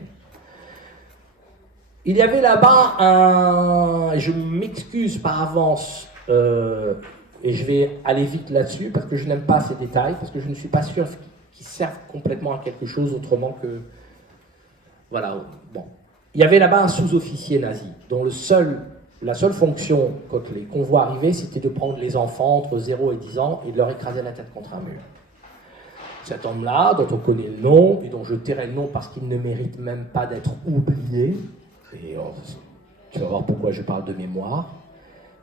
Il y avait là-bas et je m'excuse par avance, et je vais aller vite là-dessus, parce que je n'aime pas ces détails, parce que je ne suis pas sûr qu'ils servent complètement à quelque chose autrement que... Voilà, bon. Il y avait là-bas un sous-officier nazi, dont la seule fonction, quand les convois arrivaient, c'était de prendre les enfants entre 0 et 10 ans et de leur écraser la tête contre un mur. Cet homme-là, dont on connaît le nom, et dont je tairai le nom parce qu'il ne mérite même pas d'être oublié, et tu vas voir pourquoi je parle de mémoire,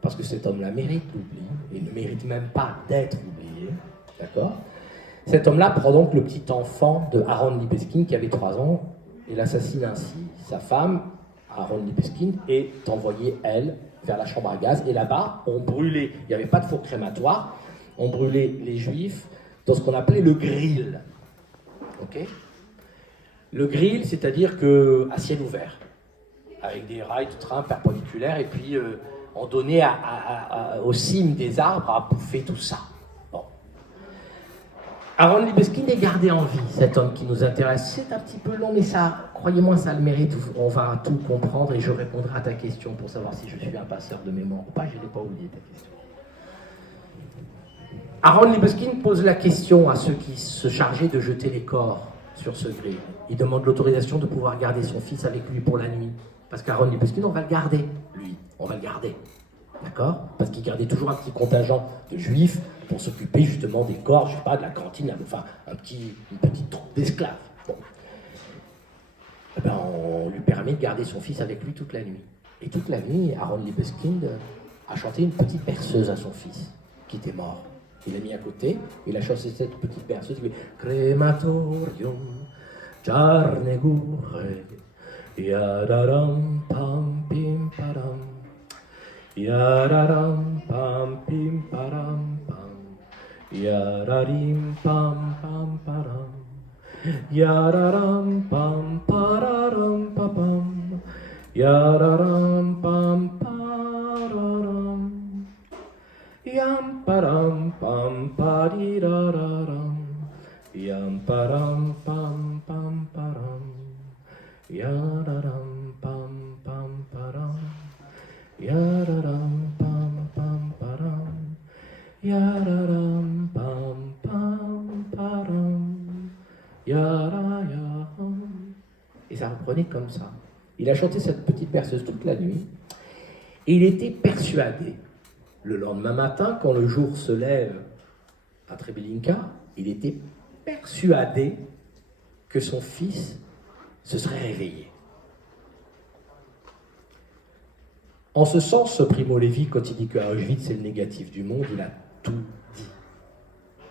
parce que cet homme-là mérite l'oubli, et ne mérite même pas d'être oublié, d'accord ? Cet homme-là prend donc le petit enfant de Aaron Libeskin, qui avait 3 ans, et l'assassine ainsi. Sa femme, Aaron Libeskin, est envoyée, elle, vers la chambre à gaz, et là-bas, on brûlait, il n'y avait pas de four crématoire, on brûlait les Juifs dans ce qu'on appelait le grill. Ok ? Le grill, c'est-à-dire à ciel ouvert, avec des rails de train perpendiculaires, et puis on donnait aux cimes des arbres à bouffer tout ça. Bon. Aaron Libeskin est gardé en vie, cet homme qui nous intéresse. C'est un petit peu long, mais ça, croyez-moi, ça le mérite. On va tout comprendre et je répondrai à ta question pour savoir si je suis un passeur de mémoire ou pas. Je n'ai pas oublié ta question. Aaron Libeskin pose la question à ceux qui se chargeaient de jeter les corps sur ce grill. Il demande l'autorisation de pouvoir garder son fils avec lui pour la nuit. Parce qu'Aaron Libeskin, on va le garder, lui. On va le garder. D'accord ? Parce qu'il gardait toujours un petit contingent de juifs pour s'occuper justement des corps, je sais pas, de la cantine, enfin, une petite troupe d'esclaves. Bon. Eh ben, on lui permet de garder son fils avec lui toute la nuit. Et toute la nuit, Aaron Libeskin a chanté une petite berceuse à son fils, qui était mort. Il l'a mis à côté, il a chanté cette petite berceuse, il dit « Crematorium, czarne góry, yararam pam pim param, yararam pam pim param pam, yararim pam pam param, yararam pam pararam papam, yararam pam pararam. Yam param pam pariraram, yam param pam pam param, yararam pam pam param, yararam pam pam param, yararam pam pam param, yarayam. Et ça reprenait comme ça. Il a chanté cette petite berceuse toute la nuit, et il était persuadé. Le lendemain matin, quand le jour se lève à Treblinka, il était persuadé que son fils se serait réveillé. En ce sens, Primo Levi, quand il dit que Auschwitz c'est le négatif du monde, il a tout dit.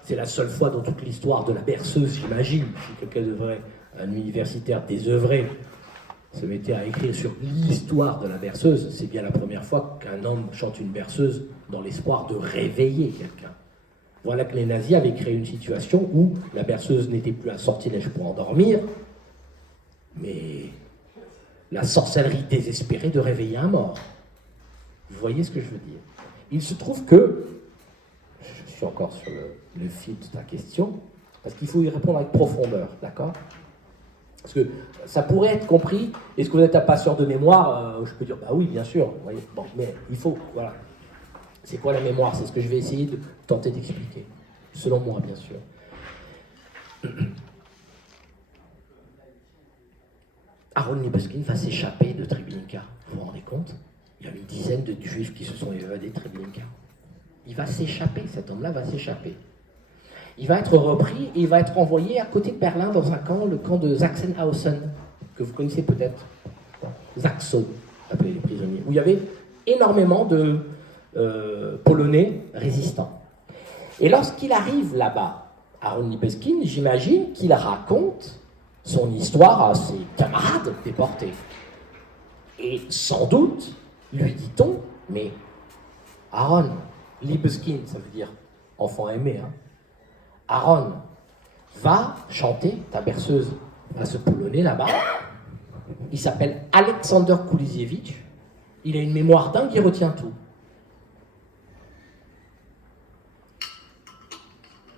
C'est la seule fois dans toute l'histoire de la berceuse, j'imagine, si quelqu'un devrait, un universitaire désœuvré, se mettait à écrire sur l'histoire de la berceuse, c'est bien la première fois qu'un homme chante une berceuse dans l'espoir de réveiller quelqu'un. Voilà que les nazis avaient créé une situation où la berceuse n'était plus un sortilège pour endormir, mais la sorcellerie désespérée de réveiller un mort. Vous voyez ce que je veux dire? Il se trouve que, je suis encore sur le fil de ta question, parce qu'il faut y répondre avec profondeur, d'accord? Parce que ça pourrait être compris, est-ce que vous êtes un passeur de mémoire? Je peux dire, bah oui, bien sûr, vous voyez, bon, mais il faut, voilà. C'est quoi la mémoire? C'est ce que je vais essayer de tenter d'expliquer, selon moi, bien sûr. Aaron Libeskin va s'échapper de Treblinka, vous vous rendez compte? Il y a une dizaine de juifs qui se sont évadés de Treblinka. Il va s'échapper, cet homme-là va s'échapper. Il va être repris et il va être envoyé à côté de Berlin dans un camp, le camp de Sachsenhausen, que vous connaissez peut-être. Zaxon, appelé les prisonniers, où il y avait énormément de Polonais résistants. Et lorsqu'il arrive là-bas, Aaron Libeskin, j'imagine qu'il raconte son histoire à ses camarades déportés. Et sans doute, lui dit-on, mais Aaron, Libeskin, ça veut dire enfant aimé, hein. Aaron, va chanter ta berceuse à ce Polonais là-bas. Il s'appelle Alexander Kuliziewicz. Il a une mémoire dingue, il retient tout.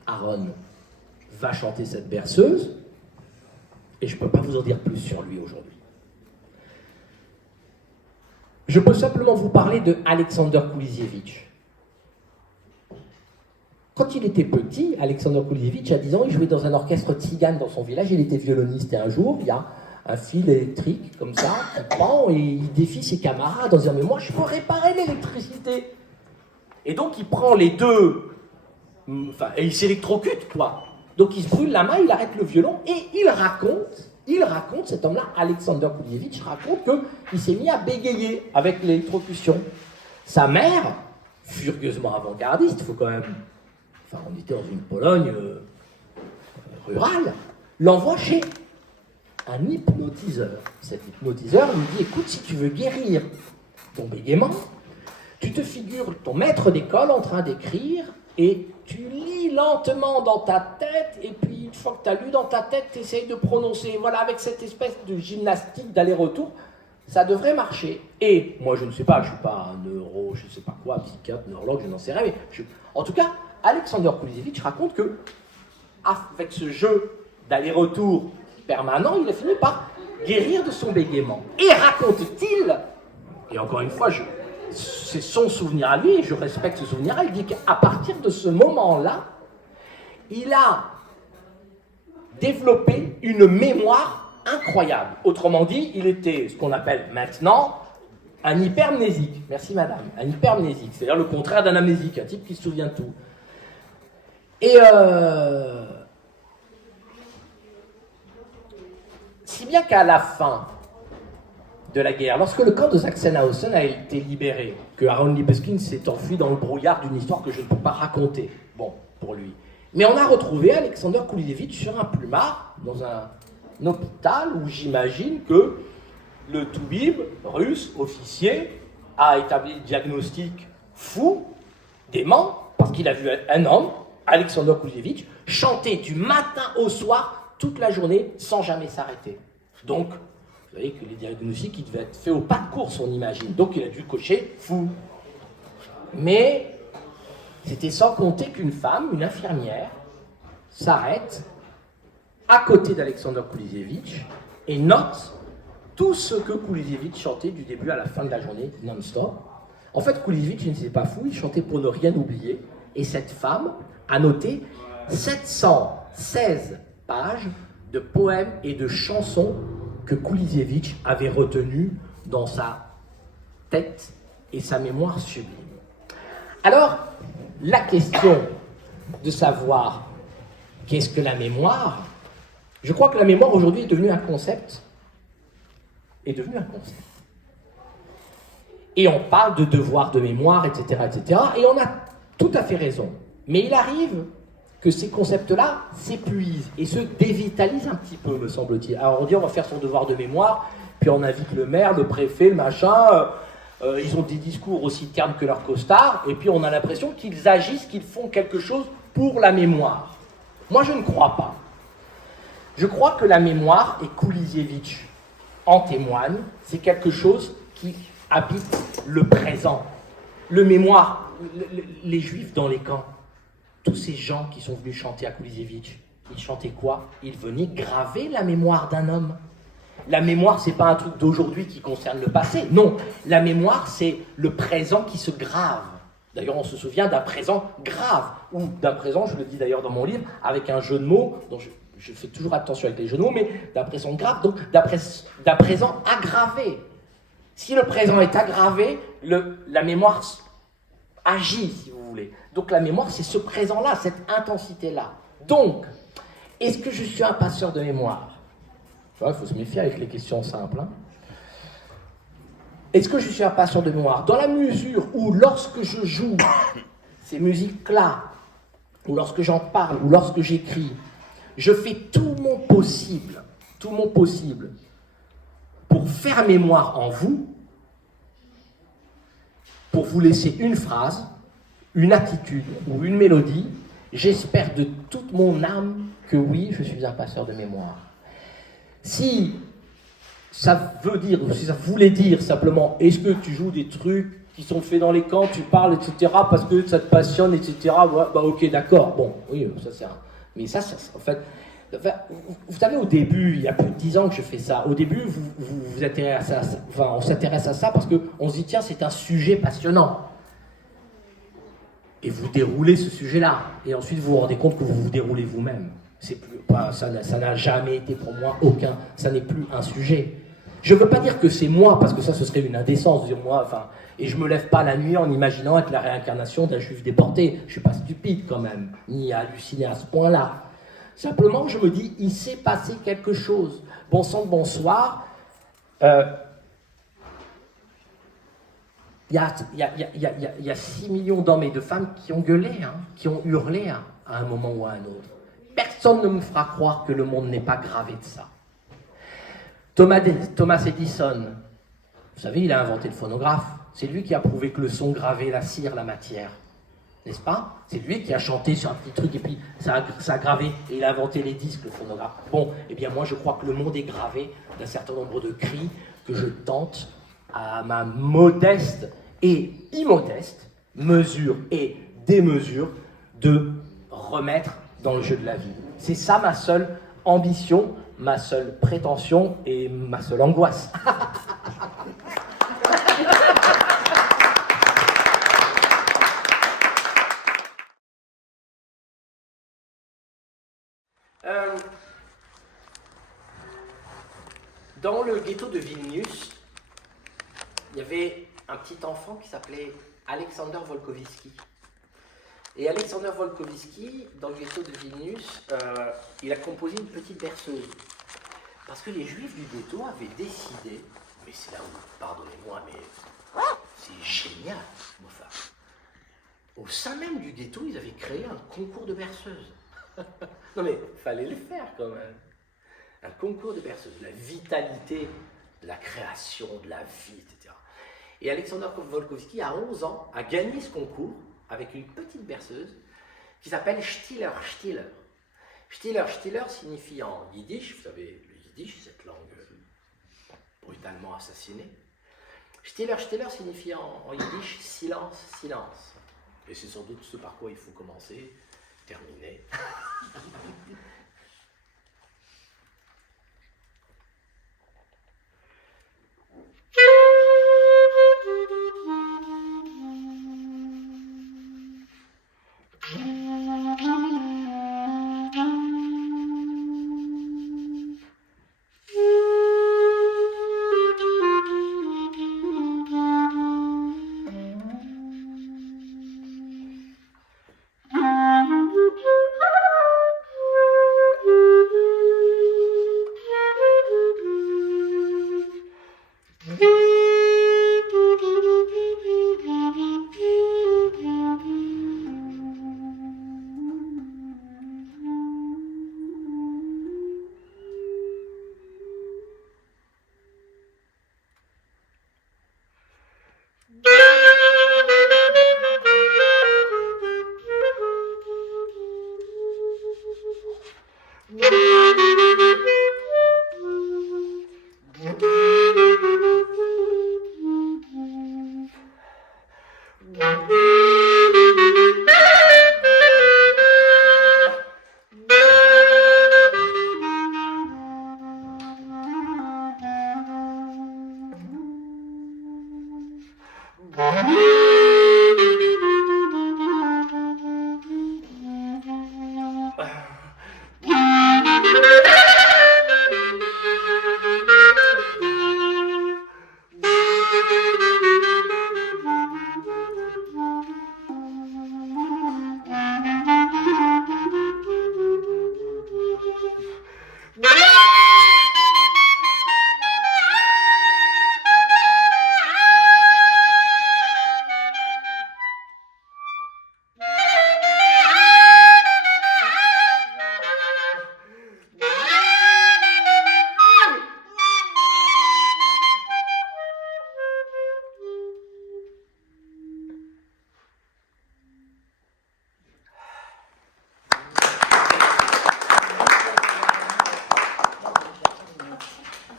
Aaron va chanter cette berceuse, et je ne peux pas vous en dire plus sur lui aujourd'hui. Je peux simplement vous parler de Alexander Kuliziewicz. Quand il était petit, Alexander Kuliziewicz, à 10 ans, il jouait dans un orchestre tzigane dans son village, il était violoniste, et un jour, il y a un fil électrique, comme ça, qui prend, et il défie ses camarades en disant « Mais moi, je peux réparer l'électricité !» Et donc, il prend les deux, et il s'électrocute, quoi. Donc, il se brûle la main, il arrête le violon, et il raconte, cet homme-là, Alexander Kuliziewicz, raconte qu'il s'est mis à bégayer avec l'électrocution. Sa mère, furieusement avant-gardiste, il faut quand même... Enfin, on était dans une Pologne rurale, l'envoie chez un hypnotiseur. Cet hypnotiseur lui dit, écoute, si tu veux guérir ton bégaiement, tu te figures ton maître d'école en train d'écrire et tu lis lentement dans ta tête et puis une fois que tu as lu dans ta tête, tu essayes de prononcer. Voilà, avec cette espèce de gymnastique d'aller-retour, ça devrait marcher. Et moi, je ne sais pas, je ne suis pas un neuro, je ne sais pas quoi, psychiatre, neurologue, je n'en sais rien, mais en tout cas, Alexander Kuliziewicz raconte que, avec ce jeu d'aller-retour permanent, il a fini par guérir de son bégaiement. Et raconte-t-il, et encore une fois, c'est son souvenir à lui, et je respecte ce souvenir-là, il dit qu'à partir de ce moment-là, il a développé une mémoire incroyable. Autrement dit, il était ce qu'on appelle maintenant un hypermnésique. Merci madame, un hypermnésique, c'est-à-dire le contraire d'un amnésique, un type qui se souvient de tout. Et si bien qu'à la fin de la guerre, lorsque le camp de Sachsenhausen a été libéré, que Aaron Libeskin s'est enfui dans le brouillard d'une histoire que je ne peux pas raconter, bon, pour lui. Mais on a retrouvé Alexander Kuliziewicz sur un plumard, dans un hôpital où j'imagine que le toubib russe, officier, a établi le diagnostic fou, dément, parce qu'il a vu un homme, Alexander Kuliziewicz, chanter du matin au soir, toute la journée, sans jamais s'arrêter. Donc, vous voyez que les diagnostics, ils devaient être faits au pas de course, on imagine. Donc, il a dû cocher fou. Mais, c'était sans compter qu'une femme, une infirmière, s'arrête à côté d'Alexander Kuliziewicz et note tout ce que Kuliziewicz chantait du début à la fin de la journée, non-stop. En fait, Kuliziewicz n'était pas fou, il chantait pour ne rien oublier. Et cette femme a noté 716 pages de poèmes et de chansons que Kuliziewicz avait retenues dans sa tête et sa mémoire sublime. Alors, la question de savoir qu'est-ce que la mémoire, je crois que la mémoire aujourd'hui est devenue un concept. Et on parle de devoir de mémoire, etc., etc., et on a tout à fait raison. Mais il arrive que ces concepts-là s'épuisent et se dévitalisent un petit peu, me semble-t-il. Alors on dit on va faire son devoir de mémoire, puis on invite le maire, le préfet, le machin, ils ont des discours aussi ternes que leurs costards, et puis on a l'impression qu'ils agissent, qu'ils font quelque chose pour la mémoire. Moi, je ne crois pas. Je crois que la mémoire, et Kuliziewicz en témoigne, c'est quelque chose qui habite le présent. Le mémoire, les Juifs dans les camps, tous ces gens qui sont venus chanter à Kuliziewicz, ils chantaient quoi? Ils venaient graver la mémoire d'un homme. La mémoire, c'est pas un truc d'aujourd'hui qui concerne le passé. Non, la mémoire, c'est le présent qui se grave. D'ailleurs, on se souvient d'un présent grave, ou d'un présent, je le dis d'ailleurs dans mon livre, avec un jeu de mots, dont je fais toujours attention avec les jeux de mots, mais d'un présent grave, donc d'un présent aggravé. Si le présent est aggravé, la mémoire agit, si vous voulez. Donc la mémoire, c'est ce présent-là, cette intensité-là. Donc, est-ce que je suis un passeur de mémoire? Il faut se méfier avec les questions simples. Hein. Est-ce que je suis un passeur de mémoire? Dans la mesure où, lorsque je joue ces musiques-là, ou lorsque j'en parle, ou lorsque j'écris, je fais tout mon possible pour faire mémoire en vous, pour vous laisser une phrase, une attitude ou une mélodie. J'espère de toute mon âme que oui, je suis un passeur de mémoire. Si ça veut dire, ou si ça voulait dire simplement, est-ce que tu joues des trucs qui sont faits dans les camps, tu parles, etc., parce que ça te passionne, etc., ouais, bah ok, d'accord, bon, oui, ça c'est un... Mais ça en fait, vous savez, au début, il y a plus de 10 ans que je fais ça, au début, vous intéressez à ça, enfin, on s'intéresse à ça parce qu'on se dit, tiens, c'est un sujet passionnant. Et vous déroulez ce sujet-là, et ensuite vous vous rendez compte que vous vous déroulez vous-même. C'est plus, ça n'a jamais été pour moi ça n'est plus un sujet. Je ne veux pas dire que c'est moi, parce que ça, ce serait une indécence de dire moi, enfin, et je me lève pas la nuit en imaginant être la réincarnation d'un juif déporté. Je suis pas stupide quand même, ni halluciné à ce point-là. Simplement, je me dis, il s'est passé quelque chose. Bon sang, bonsoir. Il y a 6 millions d'hommes et de femmes qui ont gueulé, hein, qui ont hurlé à un moment ou à un autre. Personne ne me fera croire que le monde n'est pas gravé de ça. Thomas Edison, vous savez, il a inventé le phonographe. C'est lui qui a prouvé que le son gravait la cire, la matière. N'est-ce pas? C'est lui qui a chanté sur un petit truc et puis ça a gravé. Et il a inventé les disques, le phonographe. Bon, eh bien moi je crois que le monde est gravé d'un certain nombre de cris que je tente à ma modeste et immodeste mesure et démesure de remettre dans le jeu de la vie. C'est ça ma seule ambition, ma seule prétention et ma seule angoisse. Dans le ghetto de Vilnius, il y avait un petit enfant qui s'appelait Alexander Volkovitsky. Et Alexander Volkovitsky, dans le ghetto de Vilnius, il a composé une petite berceuse. Parce que les juifs du ghetto avaient décidé, mais c'est là où, pardonnez-moi, mais c'est génial, enfin, au sein même du ghetto, ils avaient créé un concours de berceuses. Non mais, fallait le faire quand même. Un concours de berceuses, la vitalité de la création, de la vie, etc. Et Alexander Volkovitsky, à 11 ans, a gagné ce concours avec une petite berceuse qui s'appelle Stiller, Stiller. Stiller, Stiller signifie en yiddish, vous savez, le yiddish, cette langue brutalement assassinée. Stiller, Stiller signifie en yiddish silence, silence. Et c'est sans doute ce par quoi il faut commencer, terminer.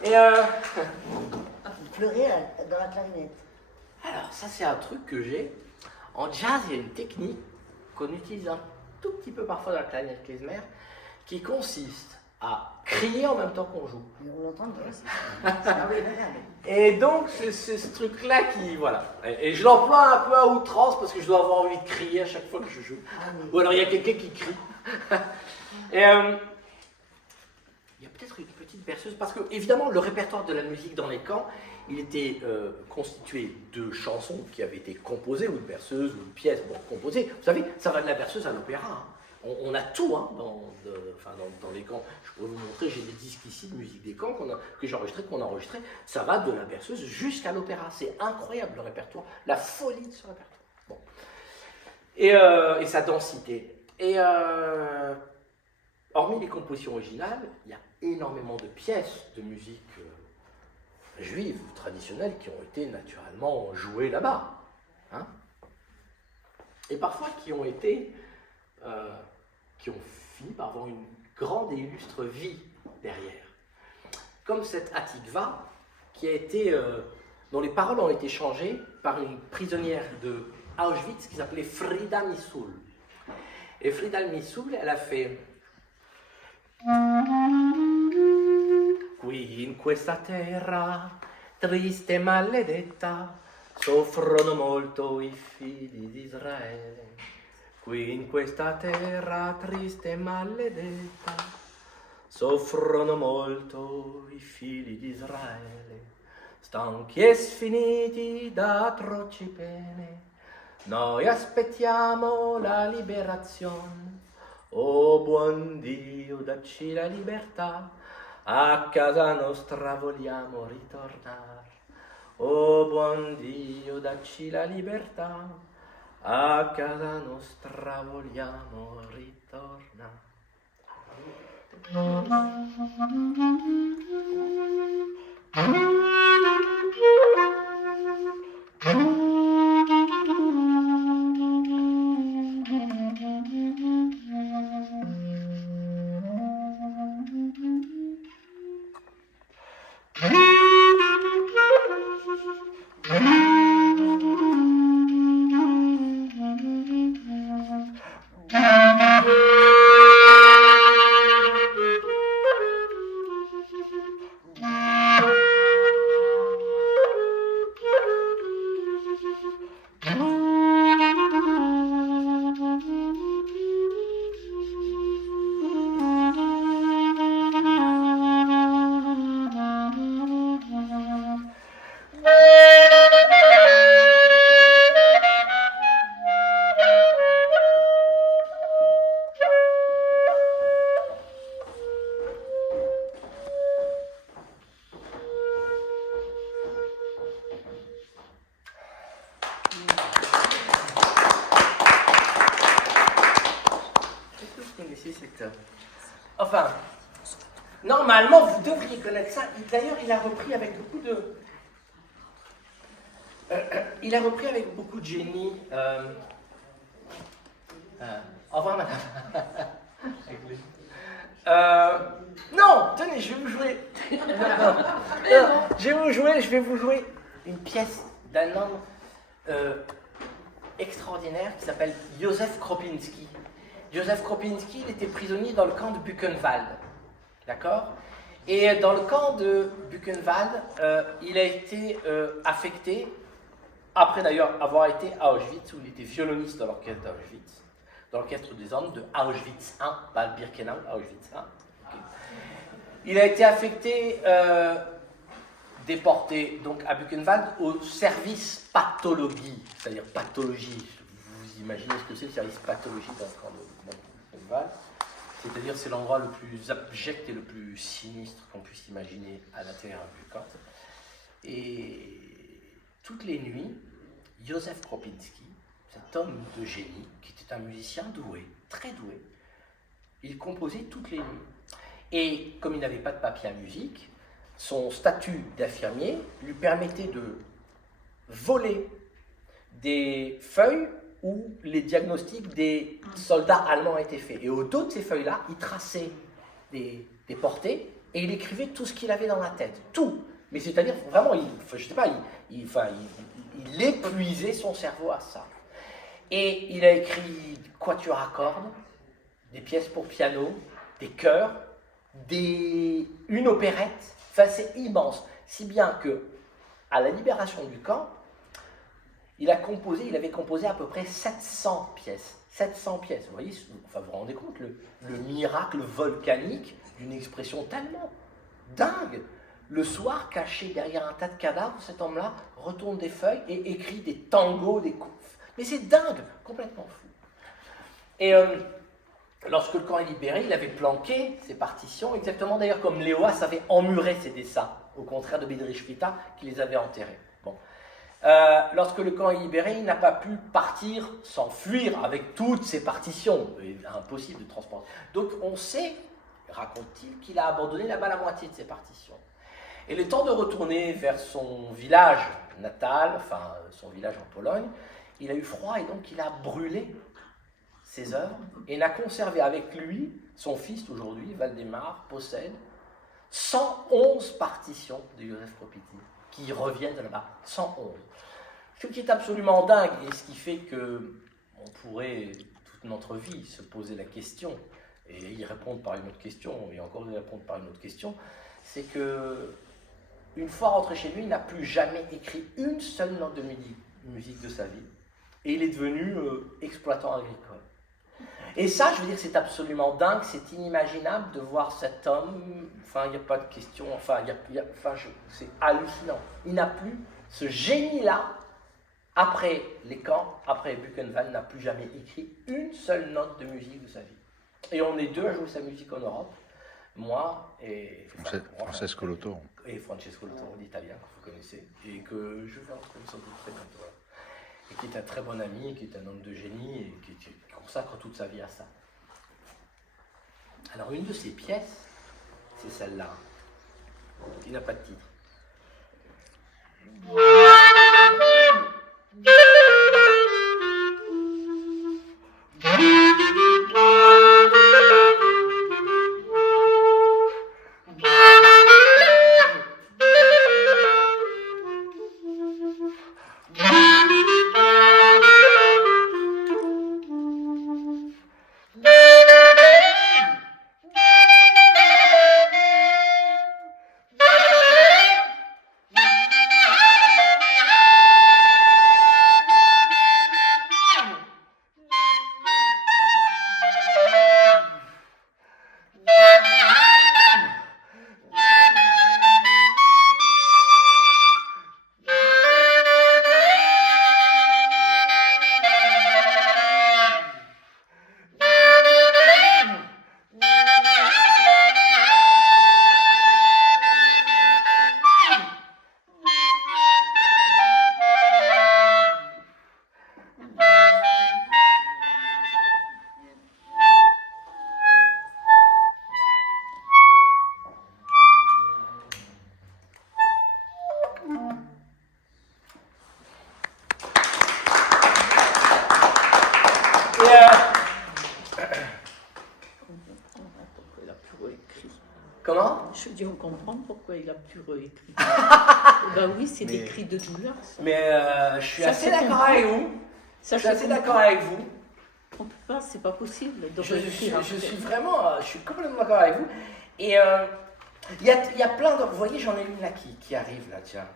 Et Pleurer dans la clarinette. alors, ça, c'est un truc que j'ai. En jazz, il y a une technique qu'on utilise un tout petit peu parfois dans la clarinette klezmer qui consiste à crier en même temps qu'on joue. Mais on l'entend bien. Ah oui, regarde. Et donc, c'est ce truc-là qui. Voilà. Et je l'emploie un peu à outrance parce que je dois avoir envie de crier à chaque fois que je joue. Ah oui. Ou alors, il y a quelqu'un qui crie. Et il y a peut-être une petite berceuse parce que, évidemment, le répertoire de la musique dans les camps, il était constitué de chansons qui avaient été composées, ou de berceuses, ou de pièces composées. Vous savez, ça va de la berceuse à l'opéra. Hein. On a tout hein, dans les camps. Je pourrais vous montrer, j'ai des disques ici de musique des camps que j'ai enregistrés, qu'on a enregistrés. Ça va de la berceuse jusqu'à l'opéra. C'est incroyable le répertoire, la folie de ce répertoire. Bon. Et sa densité. Et hormis les compositions originales, il y a énormément de pièces de musique juives ou traditionnelles qui ont été naturellement jouées là-bas. Hein, et parfois qui ont fini par avoir une grande et illustre vie derrière. Comme cette Hatikva, qui a été, dont les paroles ont été changées par une prisonnière de Auschwitz qui s'appelait Frida Missoul. Et Frida Missoul, elle a fait Qui in questa terra triste e maledetta soffrono molto i figli di Israele. Qui in questa terra triste e maledetta soffrono molto i figli di Israele. Stanchi e sfiniti da atroci pene, noi aspettiamo la liberazione. Oh buon Dio, dacci la libertà, a casa nostra vogliamo ritornare. Oh buon Dio, dacci la libertà, a casa nostra vogliamo ritornare. Enfin, normalement, vous devriez connaître ça. D'ailleurs, il a repris avec beaucoup de... il a repris avec beaucoup de génie. Au revoir, madame. Non, tenez, je vais vous jouer. Je vais vous jouer une pièce d'un homme extraordinaire qui s'appelle Józef Kropinski. Józef Kropinski, il était prisonnier dans le camp de Buchenwald. D'accord ? Et dans le camp de Buchenwald, il a été affecté après d'ailleurs avoir été à Auschwitz, où il était violoniste dans l'orchestre d'Auschwitz, dans l'orchestre des hommes de Auschwitz 1, pas Birkenau, Auschwitz 1. Okay. Il a été affecté, déporté donc à Buchenwald au service pathologie, c'est-à-dire pathologie. Vous imaginez ce que c'est le service pathologie dans le camp de Buchenwald. C'est-à-dire c'est l'endroit le plus abject et le plus sinistre qu'on puisse imaginer à l'intérieur du camp. Et toutes les nuits, Józef Kropinski, cet homme de génie, qui était un musicien doué, très doué, il composait toutes les nuits. Et comme il n'avait pas de papier à musique, son statut d'infirmier lui permettait de voler des feuilles où les diagnostics des soldats allemands étaient faits. Et au dos de ces feuilles-là, il traçait des portées et il écrivait tout ce qu'il avait dans la tête. Tout. Mais c'est-à-dire, vraiment, il épuisait son cerveau à ça. Et il a écrit quatuor à cordes, des pièces pour piano, des chœurs, une opérette. Enfin, c'est immense. Si bien que, à la libération du camp, il avait composé à peu près 700 pièces. 700 pièces. Vous voyez, enfin, vous vous rendez compte, le miracle volcanique d'une expression tellement dingue. Le soir, caché derrière un tas de cadavres, cet homme-là retourne des feuilles et écrit des tangos, des coups. Mais c'est dingue, complètement fou. Et lorsque le camp est libéré, il avait planqué ses partitions, exactement d'ailleurs comme Léoas avait emmuré ses dessins, au contraire de Bedřich Špita qui les avait enterrés. Bon. Lorsque le camp est libéré, il n'a pas pu partir, s'enfuir avec toutes ses partitions. Impossible de transporter. Donc on sait, raconte-t-il, qu'il a abandonné là-bas la moitié de ses partitions. Et le temps de retourner vers son village natal, enfin son village en Pologne, il a eu froid et donc il a brûlé ses œuvres et n'a conservé avec lui, son fils aujourd'hui, Valdemar, possède 111 partitions de Józef Kropotkin qui reviennent de là-bas. 111. Ce qui est absolument dingue et ce qui fait que on pourrait toute notre vie se poser la question et y répondre par une autre question et encore y répondre par une autre question, c'est que une fois rentré chez lui, il n'a plus jamais écrit une seule note de musique de sa vie et il est devenu exploitant agricole. Et ça, je veux dire, c'est absolument dingue, c'est inimaginable de voir cet homme, enfin, il n'y a pas de question, enfin, c'est hallucinant. Il n'a plus, ce génie-là, après les camps, après Buchenwald, n'a plus jamais écrit une seule note de musique de sa vie. Et on est deux à jouer sa musique en Europe, moi et Francesco Lotto. Et Francesco Lotto, l'italien, que vous connaissez, et que je vais retrouver sans doute très bientôt. Et qui est un très bon ami, qui est un homme de génie, et qui consacre toute sa vie à ça. Alors une de ses pièces, c'est celle-là, qui n'a pas de titre. Comment? Je dis, on comprend pourquoi il a pu réécrire. Ben oui, c'est des cris de douleur. Ça. Mais je suis assez d'accord avec vous. Je suis assez d'accord avec vous. On peut pas, c'est pas possible de Je réécrire. suis complètement d'accord avec vous. Et il y a plein de... Vous voyez, j'en ai une là qui arrive, là, tiens.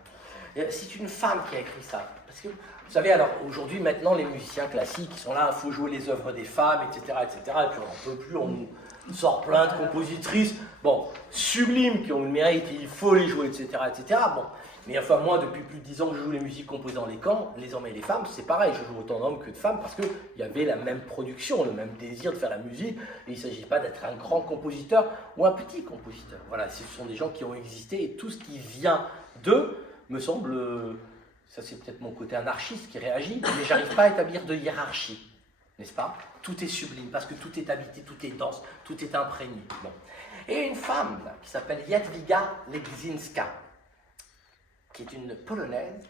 C'est une femme qui a écrit ça. Parce que, vous savez, alors aujourd'hui, maintenant, les musiciens classiques, ils sont là, il faut jouer les œuvres des femmes, etc., etc. Et puis on n'en peut plus, on nous sort plein de compositrices, bon, sublimes, qui ont le mérite, il faut les jouer, etc., etc. Bon, mais enfin, moi, depuis plus de 10 ans que je joue les musiques composées dans les camps, les hommes et les femmes, c'est pareil, je joue autant d'hommes que de femmes, parce qu'il y avait la même production, le même désir de faire la musique, et il ne s'agit pas d'être un grand compositeur ou un petit compositeur. Voilà, ce sont des gens qui ont existé, et tout ce qui vient d'eux, me semble, ça c'est peut-être mon côté anarchiste qui réagit, mais j'arrive pas à établir de hiérarchie, n'est-ce pas? Tout est sublime, parce que tout est habité, tout est dense, tout est imprégné. Bon. Et une femme là, qui s'appelle Jadwiga Legzinska, qui est une Polonaise,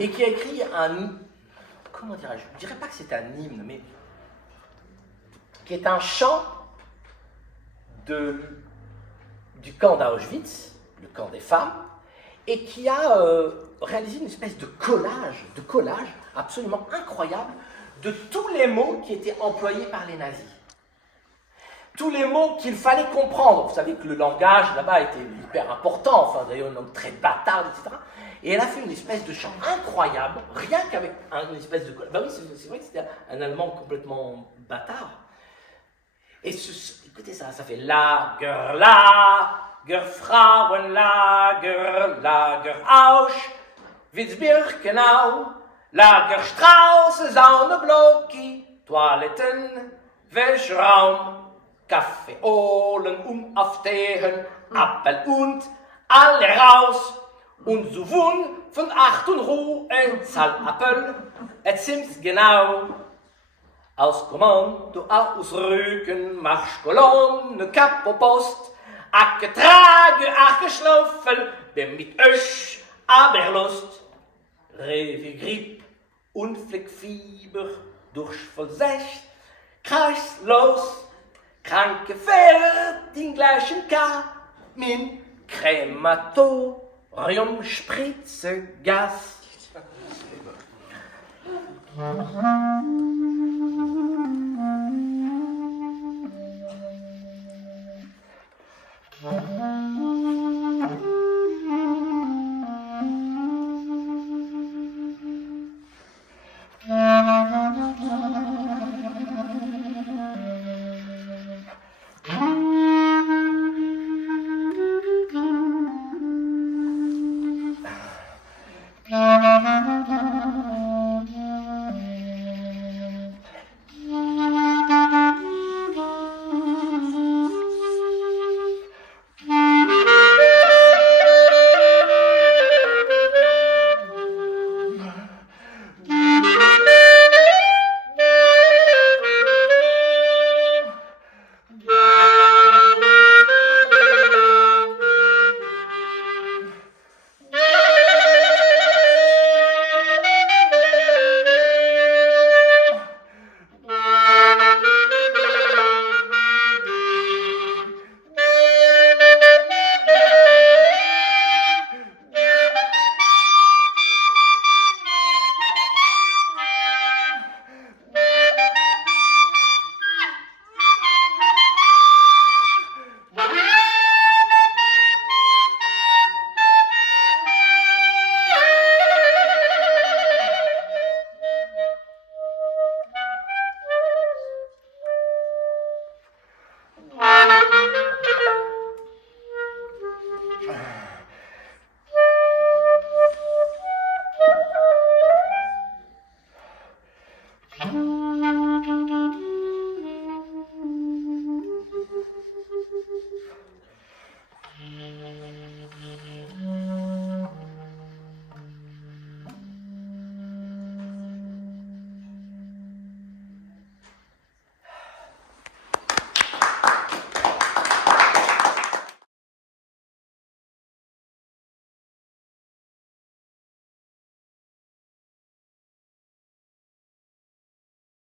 et qui a écrit un, comment dirais-je, je dirais pas que c'est un hymne, mais qui est un chant du camp d'Auschwitz, le camp des femmes, et qui a réalisé une espèce de collage absolument incroyable de tous les mots qui étaient employés par les nazis. Tous les mots qu'il fallait comprendre. Vous savez que le langage là-bas était hyper important, enfin d'ailleurs un homme très bâtard, etc. Et elle a fait une espèce de chant incroyable, rien qu'avec une espèce de... Ben oui, c'est vrai que c'était un Allemand complètement bâtard. Et écoutez ça, ça fait Lager, Frauen, Lager, Auschwitz-Birkenau, Lagerstraße, Sauneblocki, Toiletten, Wäschraum, Kaffee holen, aufstehen, Appel und alle raus. Und so wun von Acht und Ruhe, Zahlappel, et sims genau. Aus Kommando, ausrücken, Marschkolonne, Kapopost, Acketrage, Ackeschlaufel, dem mit euch aber Lust. Rewe, Grippe, Unfleckfieber, Durchfall 6, kreislos, kranke Pferd, den gleichen Kamin, Krematorium, Spritze, Gas.